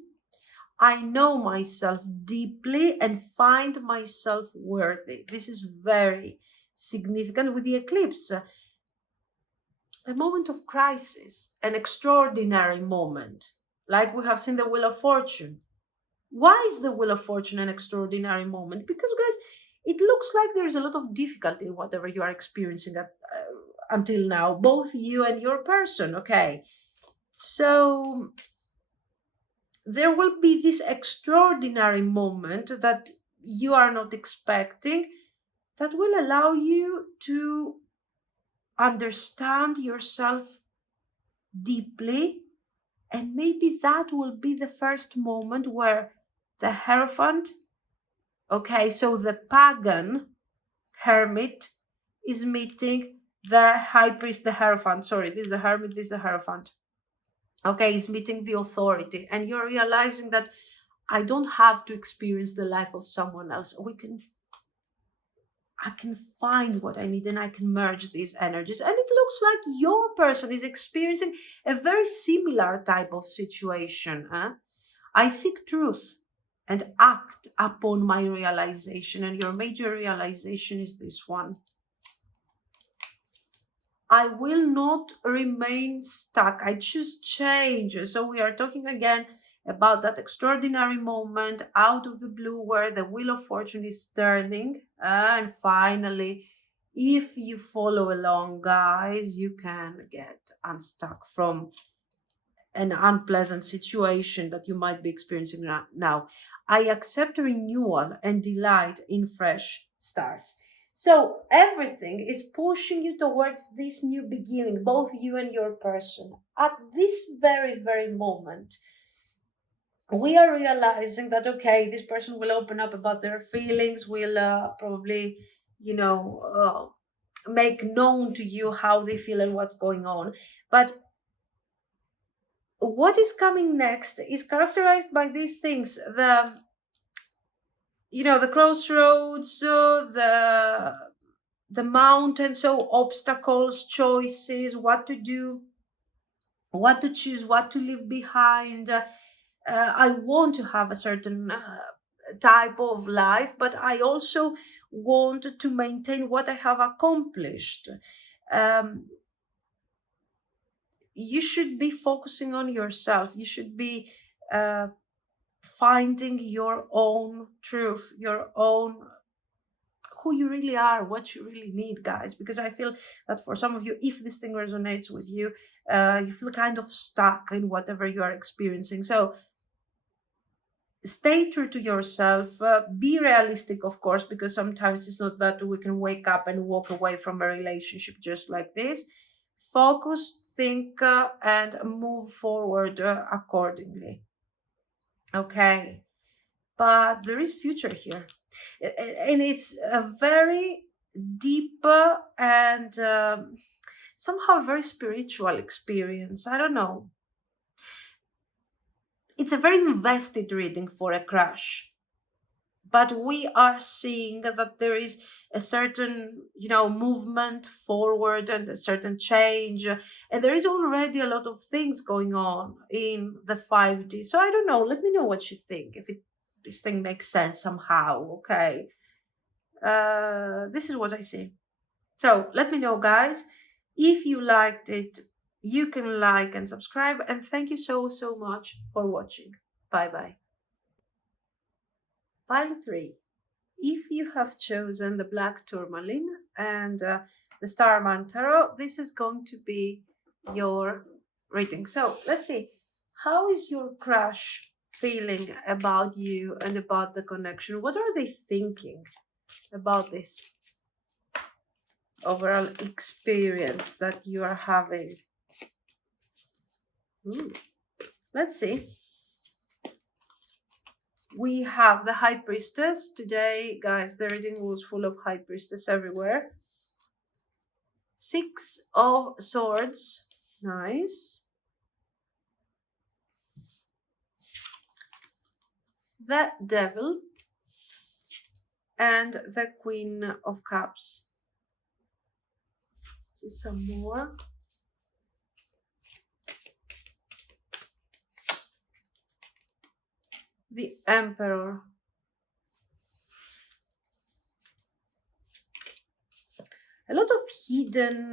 I know myself deeply and find myself worthy. This is very significant with the eclipse. A moment of crisis, an extraordinary moment, like we have seen the Wheel of Fortune. Why is the Wheel of Fortune an extraordinary moment? Because, guys, it looks like there's a lot of difficulty in whatever you are experiencing until now, both you and your person, okay? So there will be this extraordinary moment that you are not expecting, that will allow you to understand yourself deeply. And maybe that will be the first moment where the Hierophant, okay, so the pagan hermit is meeting the high priest, the Hierophant. Sorry, this is the hermit, this is the Hierophant. Okay, is meeting the authority. And you're realizing that I don't have to experience the life of someone else. I can find what I need, and I can merge these energies. And it looks like your person is experiencing a very similar type of situation. I seek truth and act upon my realization. And your major realization is this one. I will not remain stuck. I choose change. So we are talking again about that extraordinary moment out of the blue where the Wheel of Fortune is turning. And finally, if you follow along, guys, you can get unstuck from an unpleasant situation that you might be experiencing now. I accept renewal and delight in fresh starts. So everything is pushing you towards this new beginning, both you and your person. At this very, very moment, we are realizing that, okay, this person will open up about their feelings, will probably, make known to you how they feel and what's going on. But what is coming next is characterized by these things: the crossroads, the mountain, so obstacles, choices, what to do, what to choose, what to leave behind. I want to have a certain type of life, but I also want to maintain what I have accomplished. You should be focusing on yourself. You should be finding your own truth, your own, who you really are, what you really need, guys. Because I feel that for some of you, if this thing resonates with you, you feel kind of stuck in whatever you are experiencing. So stay true to yourself. Be realistic, of course, because sometimes it's not that we can wake up and walk away from a relationship just like this. Focus, think, and move forward accordingly. Okay, but there is future here, and it's a very deep and somehow very spiritual experience. I don't know. It's a very invested reading for a crush, but we are seeing that there is a certain movement forward and a certain change, and there is already a lot of things going on in the 5D. So I don't know, let me know what you think, if this thing makes sense somehow. Okay, This is what I see. So let me know, guys. If you liked it, you can like and subscribe. And thank you so much for watching. Bye. Pile 3. If you have chosen the black tourmaline and the Starman tarot, this is going to be your reading. So let's see. How is your crush feeling about you and about the connection? What are they thinking about this overall experience that you are having? Let's see. We have the High Priestess. Today, guys, the reading was full of High Priestess everywhere. 6 of Swords. Nice. The Devil. And the Queen of Cups. See some more. The Emperor. A lot of hidden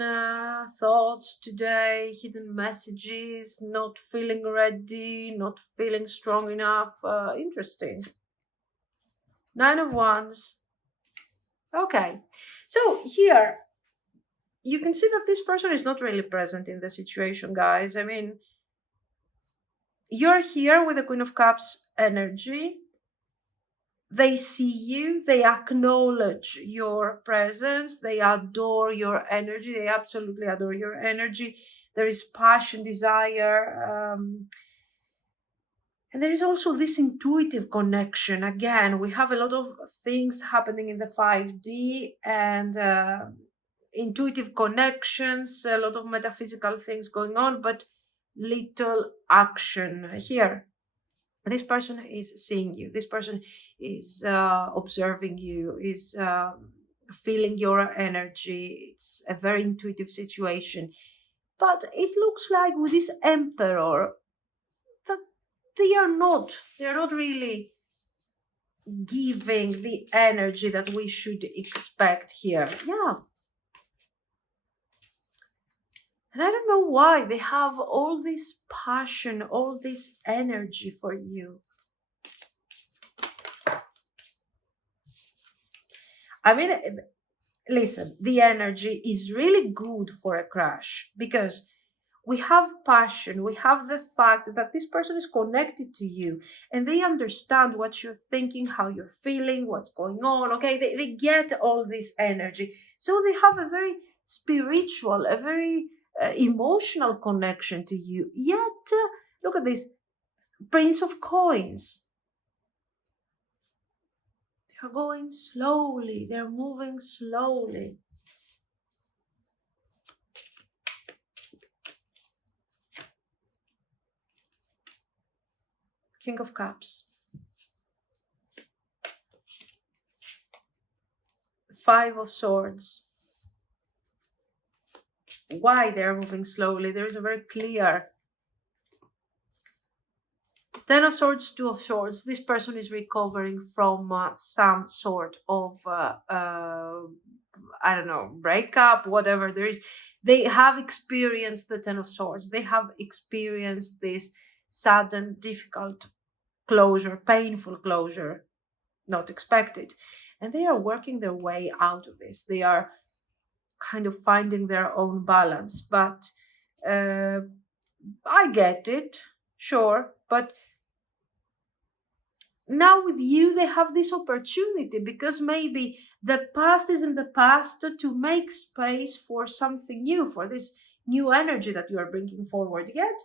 thoughts today, hidden messages, not feeling ready, not feeling strong enough. Interesting. 9 of Wands. Okay, so here you can see that this person is not really present in the situation, guys. I mean, you're here with the Queen of Cups energy. They see you, they acknowledge your presence, they adore your energy, they absolutely adore your energy. There is passion, desire, and there is also this intuitive connection. Again, we have a lot of things happening in the 5D and intuitive connections, a lot of metaphysical things going on, but little action here. This person is seeing you. This person is observing you, is feeling your energy. It's a very intuitive situation. But it looks like with this Emperor that they are not really giving the energy that we should expect here. Yeah. And I don't know why they have all this passion, all this energy for you. I mean, listen, the energy is really good for a crush because we have passion, we have the fact that this person is connected to you and they understand what you're thinking, how you're feeling, what's going on. Okay, they get all this energy. So they have a very spiritual, a very emotional connection to you. Yet, look at this, Prince of Coins. They're going slowly, they're moving slowly. King of Cups. 5 of Swords. Why they're moving slowly? There is a very clear 10 of Swords, 2 of Swords. This person is recovering from some sort of, I don't know, breakup, whatever there is. They have experienced the 10 of Swords. They have experienced this sudden, difficult closure, painful closure, not expected. And they are working their way out of this. They are kind of finding their own balance. But I get it, sure. But now with you, they have this opportunity because maybe the past is in the past to make space for something new, for this new energy that you are bringing forward. Yet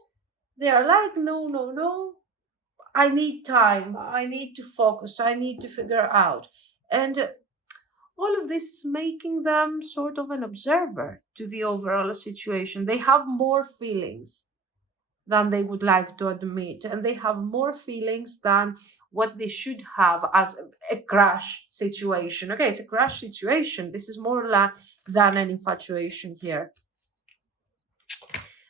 they are like, no, I need time, I need to focus, I need to figure out. And all of this is making them sort of an observer to the overall situation. They have more feelings than they would like to admit, and they have more feelings than what they should have as a crush situation. Okay, it's a crush situation. This is more than an infatuation here.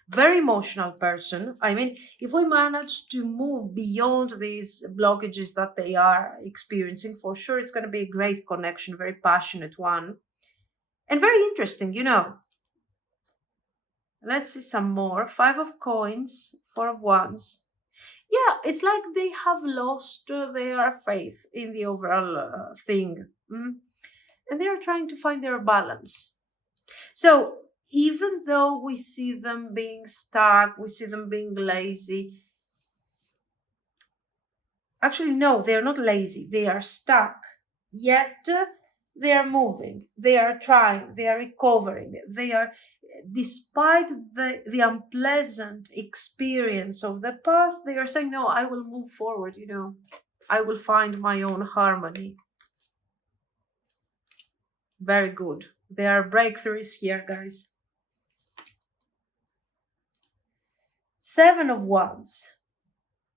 Very emotional person. I mean, if we manage to move beyond these blockages that they are experiencing, for sure it's going to be a great connection, very passionate one, and very interesting, you know. Let's see some more. 5 of coins, 4 of wands. Yeah, it's like they have lost their faith in the overall thing. And they are trying to find their balance. So even though we see them being stuck, we see them being lazy. Actually, no, they're not lazy. They are stuck. Yet they are moving. They are trying. They are recovering. They are, despite the unpleasant experience of the past, they are saying, no, I will move forward, you know. I will find my own harmony. Very good. There are breakthroughs here, guys. 7 of wands.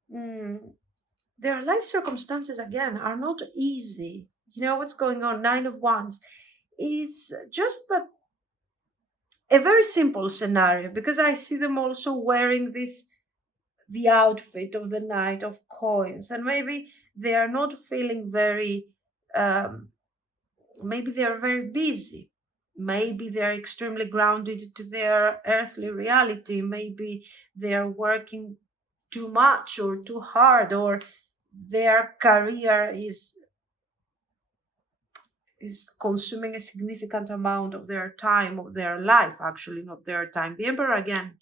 Their life circumstances, again, are not easy. You know what's going on? 9 of wands. It's just that a very simple scenario, because I see them also wearing the outfit of the Knight of Coins, and maybe they are not feeling very, maybe they are very busy. Maybe they are extremely grounded to their earthly reality. Maybe they are working too much or too hard, or their career is consuming a significant amount of their time, of their life, actually, not their time. The Emperor again,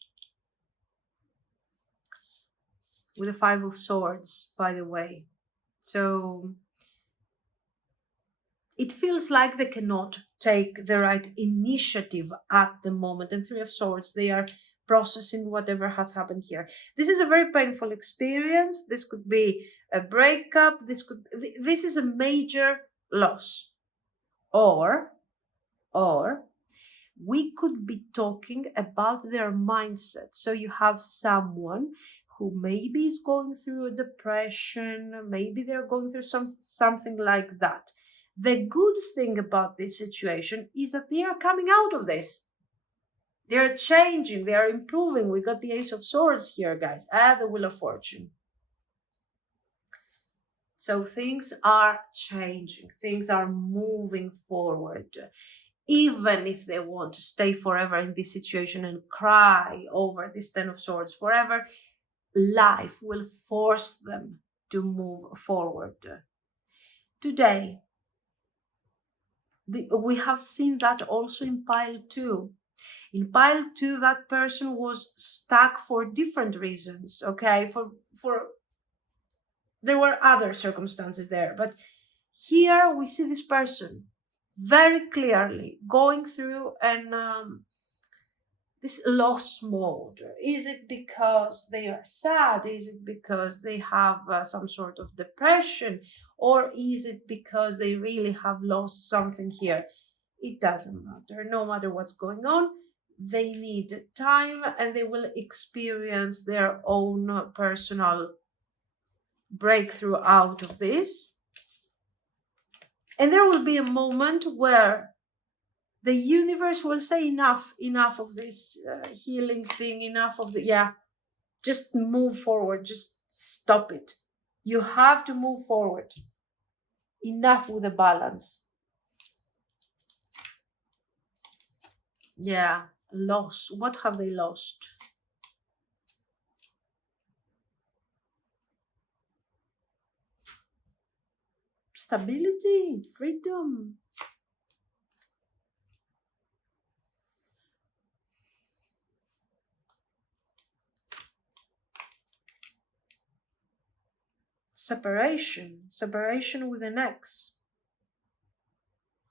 with the 5 of swords, by the way. So it feels like they cannot take the right initiative at the moment. And 3 of swords, they are processing whatever has happened here. This is a very painful experience. This could be a breakup. This is a major loss. Or we could be talking about their mindset. So you have someone who maybe is going through a depression, maybe they're going through something like that. The good thing about this situation is that they are coming out of this. They are changing, they are improving. We got the Ace of Swords here, guys. The Wheel of Fortune. So things are changing, things are moving forward. Even if they want to stay forever in this situation and cry over this 10 of swords forever, life will force them to move forward. Today, we have seen that also in pile 2. In pile 2, that person was stuck for different reasons, okay? For there were other circumstances there, but here we see this person very clearly going through this lost mode. Is it because they are sad? Is it because they have some sort of depression? Or is it because they really have lost something here? It doesn't matter. No matter what's going on, they need time and they will experience their own personal breakthrough out of this. And there will be a moment where the universe will say enough of this healing thing, enough of just move forward, just stop it. You have to move forward. Enough with the balance. Yeah, loss. What have they lost? Stability, freedom. Separation with an ex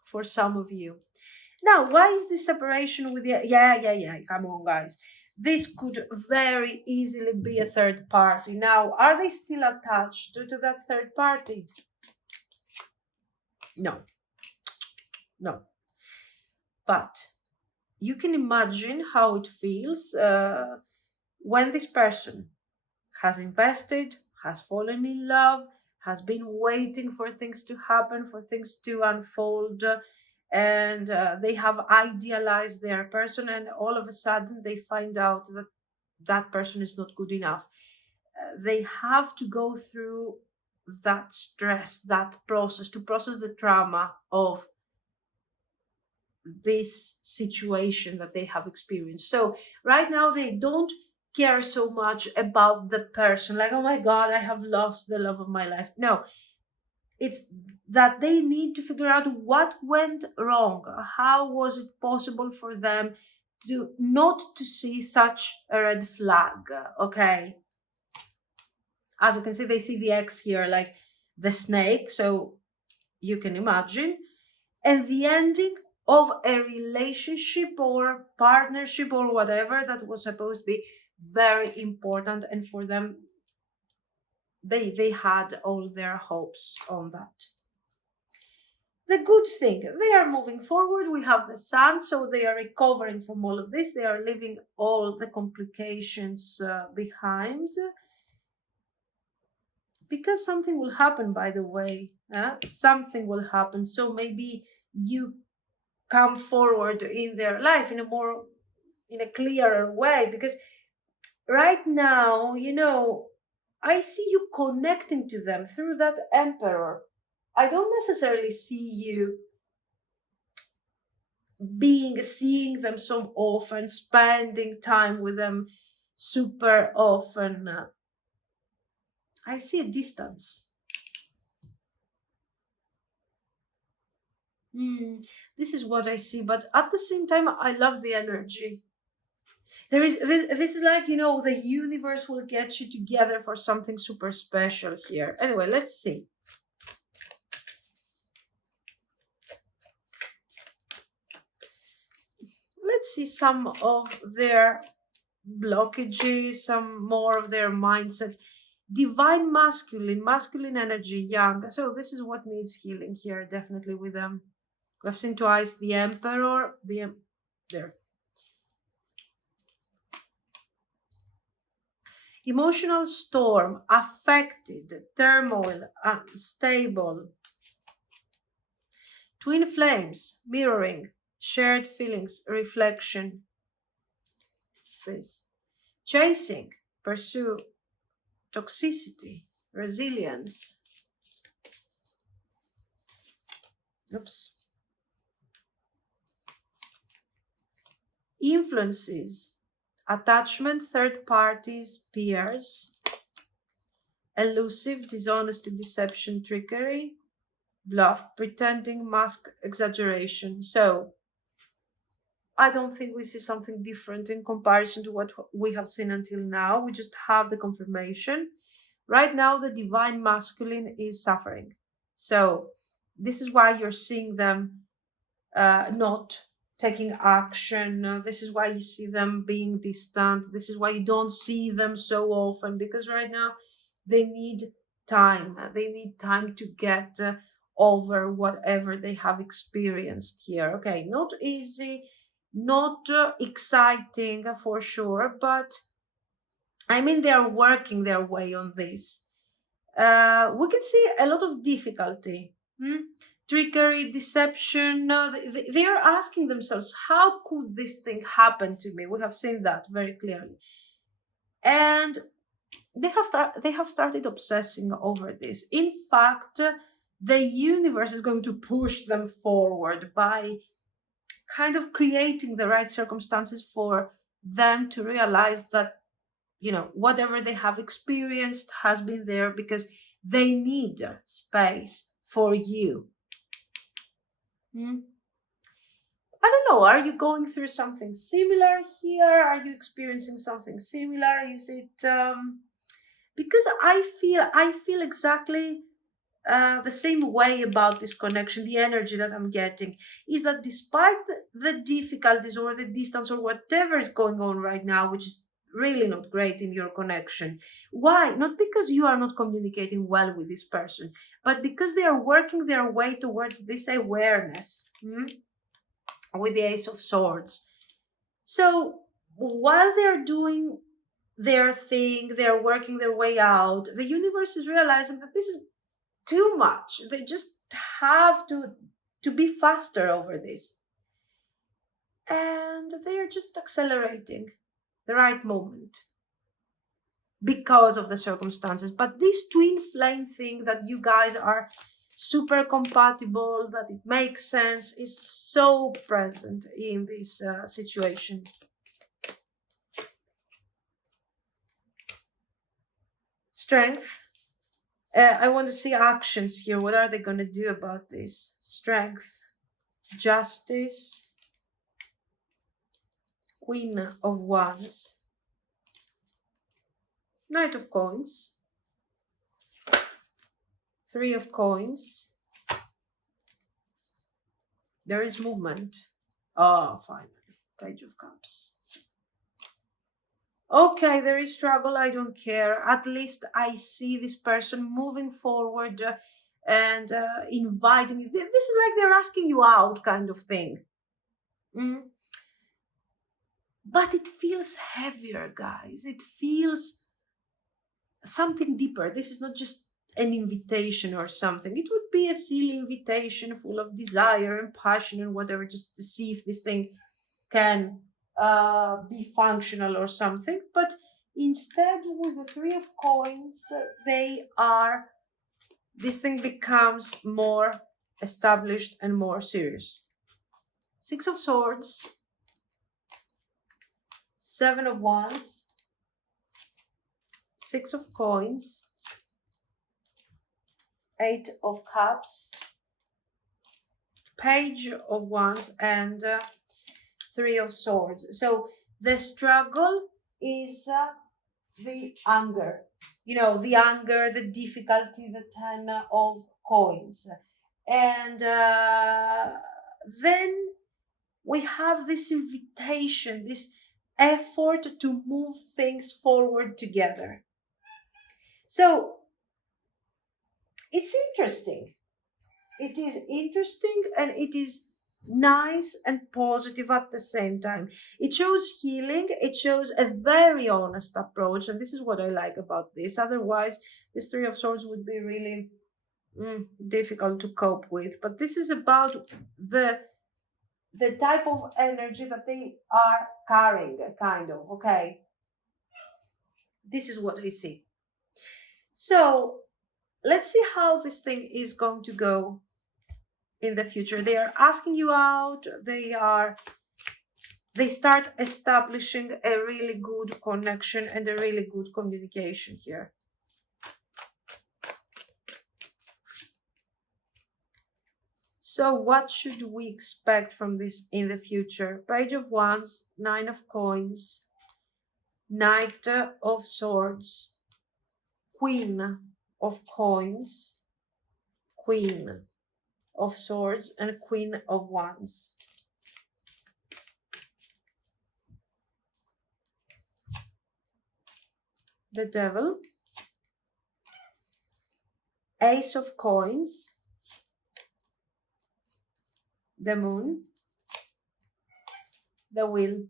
for some of you. Now, why is this separation with the... Yeah, come on, guys. This could very easily be a third party. Now, are they still attached to that third party? No. But you can imagine how it feels when this person has invested, has fallen in love, has been waiting for things to happen, for things to unfold, and they have idealized their person, and all of a sudden they find out that that person is not good enough. They have to go through that stress, that process, to process the trauma of this situation that they have experienced. So right now they don't care so much about the person, like, oh my God, I have lost the love of my life. No, it's that they need to figure out what went wrong. How was it possible for them to not to see such a red flag? Okay. As you can see, they see the X here, like the snake. So you can imagine. And the ending of a relationship or partnership or whatever that was supposed to be very important. And for them, they had all their hopes on that. The good thing, they are moving forward. We have the sun, so they are recovering from all of this. They are leaving all the complications behind. Because something will happen, by the way. Something will happen. So maybe you come forward in their life in a clearer way. Because right now, I see you connecting to them through that emperor. I don't necessarily see you seeing them so often, spending time with them super often. I see a distance. This is what I see, but at the same time, I love the energy. There is this is like, the universe will get you together for something super special here. Anyway, let's see. Let's see some of their blockages, some more of their mindset. Divine masculine energy, young. So this is what needs healing here, definitely with them. We've seen twice the emperor, there. Emotional storm, affected, turmoil, unstable. Twin flames, mirroring, shared feelings, reflection. This. Chasing, pursue, toxicity, resilience. Oops. Influences, attachment, third parties, peers. Elusive, dishonesty, deception, trickery. Bluff, pretending, mask, exaggeration. So I don't think we see something different in comparison to what we have seen until now. We just have the confirmation. Right now, the divine masculine is suffering. So this is why you're seeing them not taking action. This is why you see them being distant. This is why you don't see them so often, because right now they need time. They need time to get over whatever they have experienced here. Okay, not easy, not exciting for sure, but I mean, they are working their way on this. We can see a lot of difficulty. Trickery, deception. They are asking themselves, how could this thing happen to me? We have seen that very clearly. And they have started obsessing over this. In fact, the universe is going to push them forward by kind of creating the right circumstances for them to realize that, whatever they have experienced has been there because they need space for you. I don't know. Are you going through something similar here? Are you experiencing something similar? Is it because I feel exactly the same way about this connection. The energy that I'm getting is that despite the difficulties or the distance or whatever is going on right now, which is really not great in your connection. Why? Not because you are not communicating well with this person, but because they are working their way towards this awareness with the Ace of Swords. So while they're doing their thing, they're working their way out, the universe is realizing that this is too much. They just have to be faster over this. And they are just accelerating. the right moment because of the circumstances. But this twin flame thing that you guys are super compatible, that it makes sense, is so present in this situation. Strength. I want to see actions here. What are they going to do about this? Strength. Justice. Queen of Wands. Knight of Coins. Three of Coins. There is movement. Oh, finally. Page of Cups. Okay, there is struggle. I don't care. At least I see this person moving forward and inviting you. This is like they're asking you out kind of thing. But it feels heavier, guys. It feels something deeper. This is not just an invitation or something. It would be a silly invitation full of desire and passion and whatever, just to see if this thing can be functional or something. But instead, with the Three of Coins, this thing becomes more established and more serious. Six of Swords, Seven of Wands, Six of Coins, Eight of Cups, Page of Wands, and Three of Swords. So the struggle is the anger. The anger, the difficulty, the Ten of Coins. And then we have this invitation, this effort to move things forward together. So it's interesting. It is interesting and it is nice and positive at the same time. It shows healing. It shows a very honest approach. And this is what I like about this. Otherwise, this Three of Swords would be really difficult to cope with. But this is about the type of energy that they are carrying, kind of, okay? This is what I see. So let's see how this thing is going to go in the future. They are asking you out. They start establishing a really good connection and a really good communication here. So what should we expect from this in the future? Page of Wands, Nine of Coins, Knight of Swords, Queen of Coins, Queen of Swords, and Queen of Wands. The Devil, Ace of Coins, the Moon, the Wheel.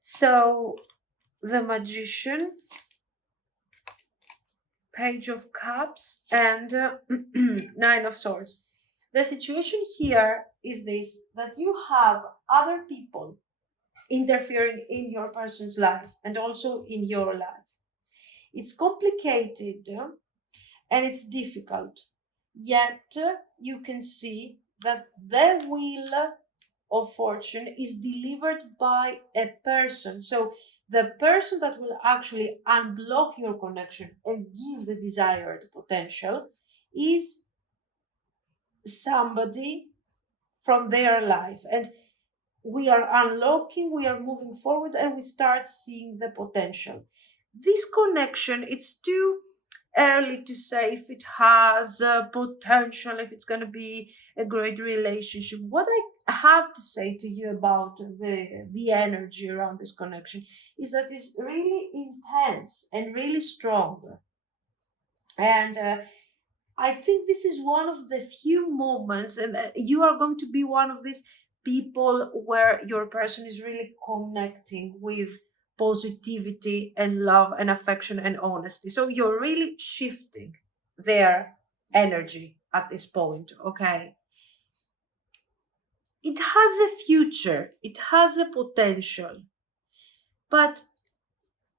So the Magician, Page of Cups, and Nine of Swords. The situation here is this, that you have other people interfering in your person's life and also in your life. It's complicated and it's difficult, yet you can see that the Wheel of Fortune is delivered by a person. So the person that will actually unblock your connection and give the desired potential is somebody from their life. And we are unlocking, we are moving forward, and we start seeing the potential. This connection, it's too early to say if it has potential, if it's going to be a great relationship. What I have to say to you about the energy around this connection is that it's really intense and really strong. And I think this is one of the few moments, and you are going to be one of these people where your person is really connecting with positivity and love and affection and honesty. So you're really shifting their energy at this point, okay? it has a future, it has a potential, but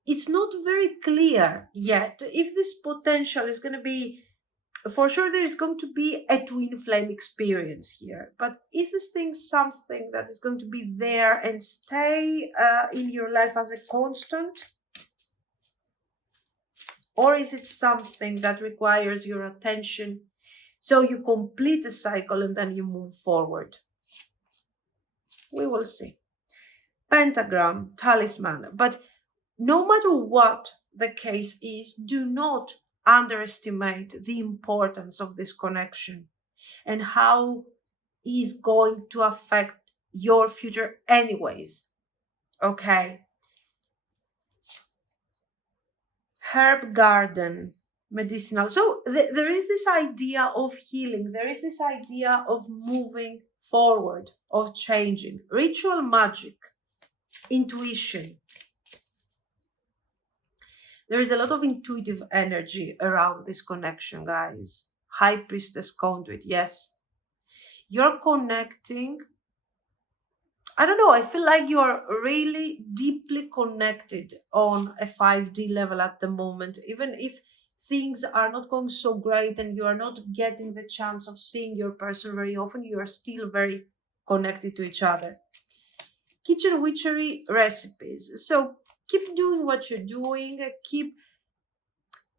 it's not very clear yet if this potential is going to be, for sure there is going to be a twin flame experience here, but is this thing something that is going to be there and stay in your life as a constant? Or is it something that requires your attention, so you complete a cycle and then you move forward? We will see. Pentagram, talisman. But no matter what the case is, do not underestimate the importance of this connection and how is going to affect your future anyways. Okay. Herb garden, medicinal. So there is this idea of healing. There is this idea of moving forward, of changing. Ritual magic, intuition. There is a lot of intuitive energy around this connection, guys. High priestess conduit, yes. You're connecting. I don't know, I feel like you are really deeply connected on a 5D level at the moment. Even if things are not going so great and you are not getting the chance of seeing your person very often, you are still very connected to each other. Kitchen witchery recipes. So keep doing what you're doing.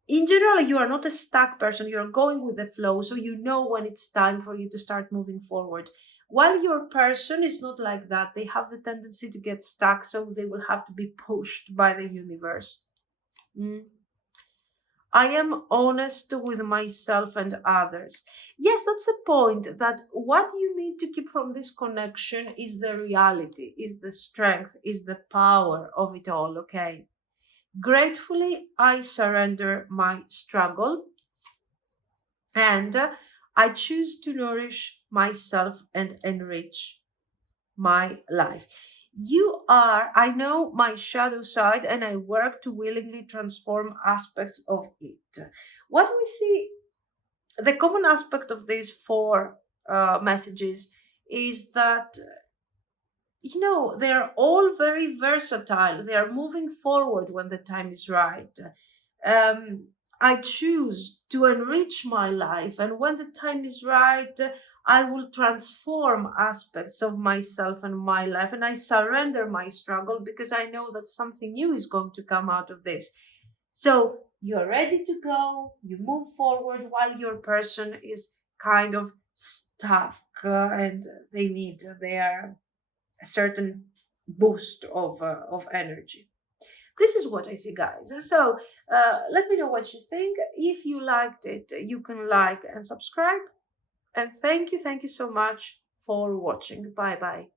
In general, you are not a stuck person. You're going with the flow, so you know when it's time for you to start moving forward. While your person is not like that, they have the tendency to get stuck, so they will have to be pushed by the universe. I am honest with myself and others. Yes, that's the point, that what you need to keep from this connection is the reality, is the strength, is the power of it all, okay? Gratefully, I surrender my struggle and I choose to nourish myself and enrich my life. I know my shadow side and I work to willingly transform aspects of it. What we see, the common aspect of these four messages is that they're all very versatile. They are moving forward when the time is right. I choose to enrich my life, and when the time is right, I will transform aspects of myself and my life, and I surrender my struggle because I know that something new is going to come out of this. So you're ready to go, you move forward while your person is kind of stuck and they need their a certain boost of energy. This is what I see, guys. So let me know what you think. If you liked it, you can like and subscribe. And thank you so much for watching. Bye bye.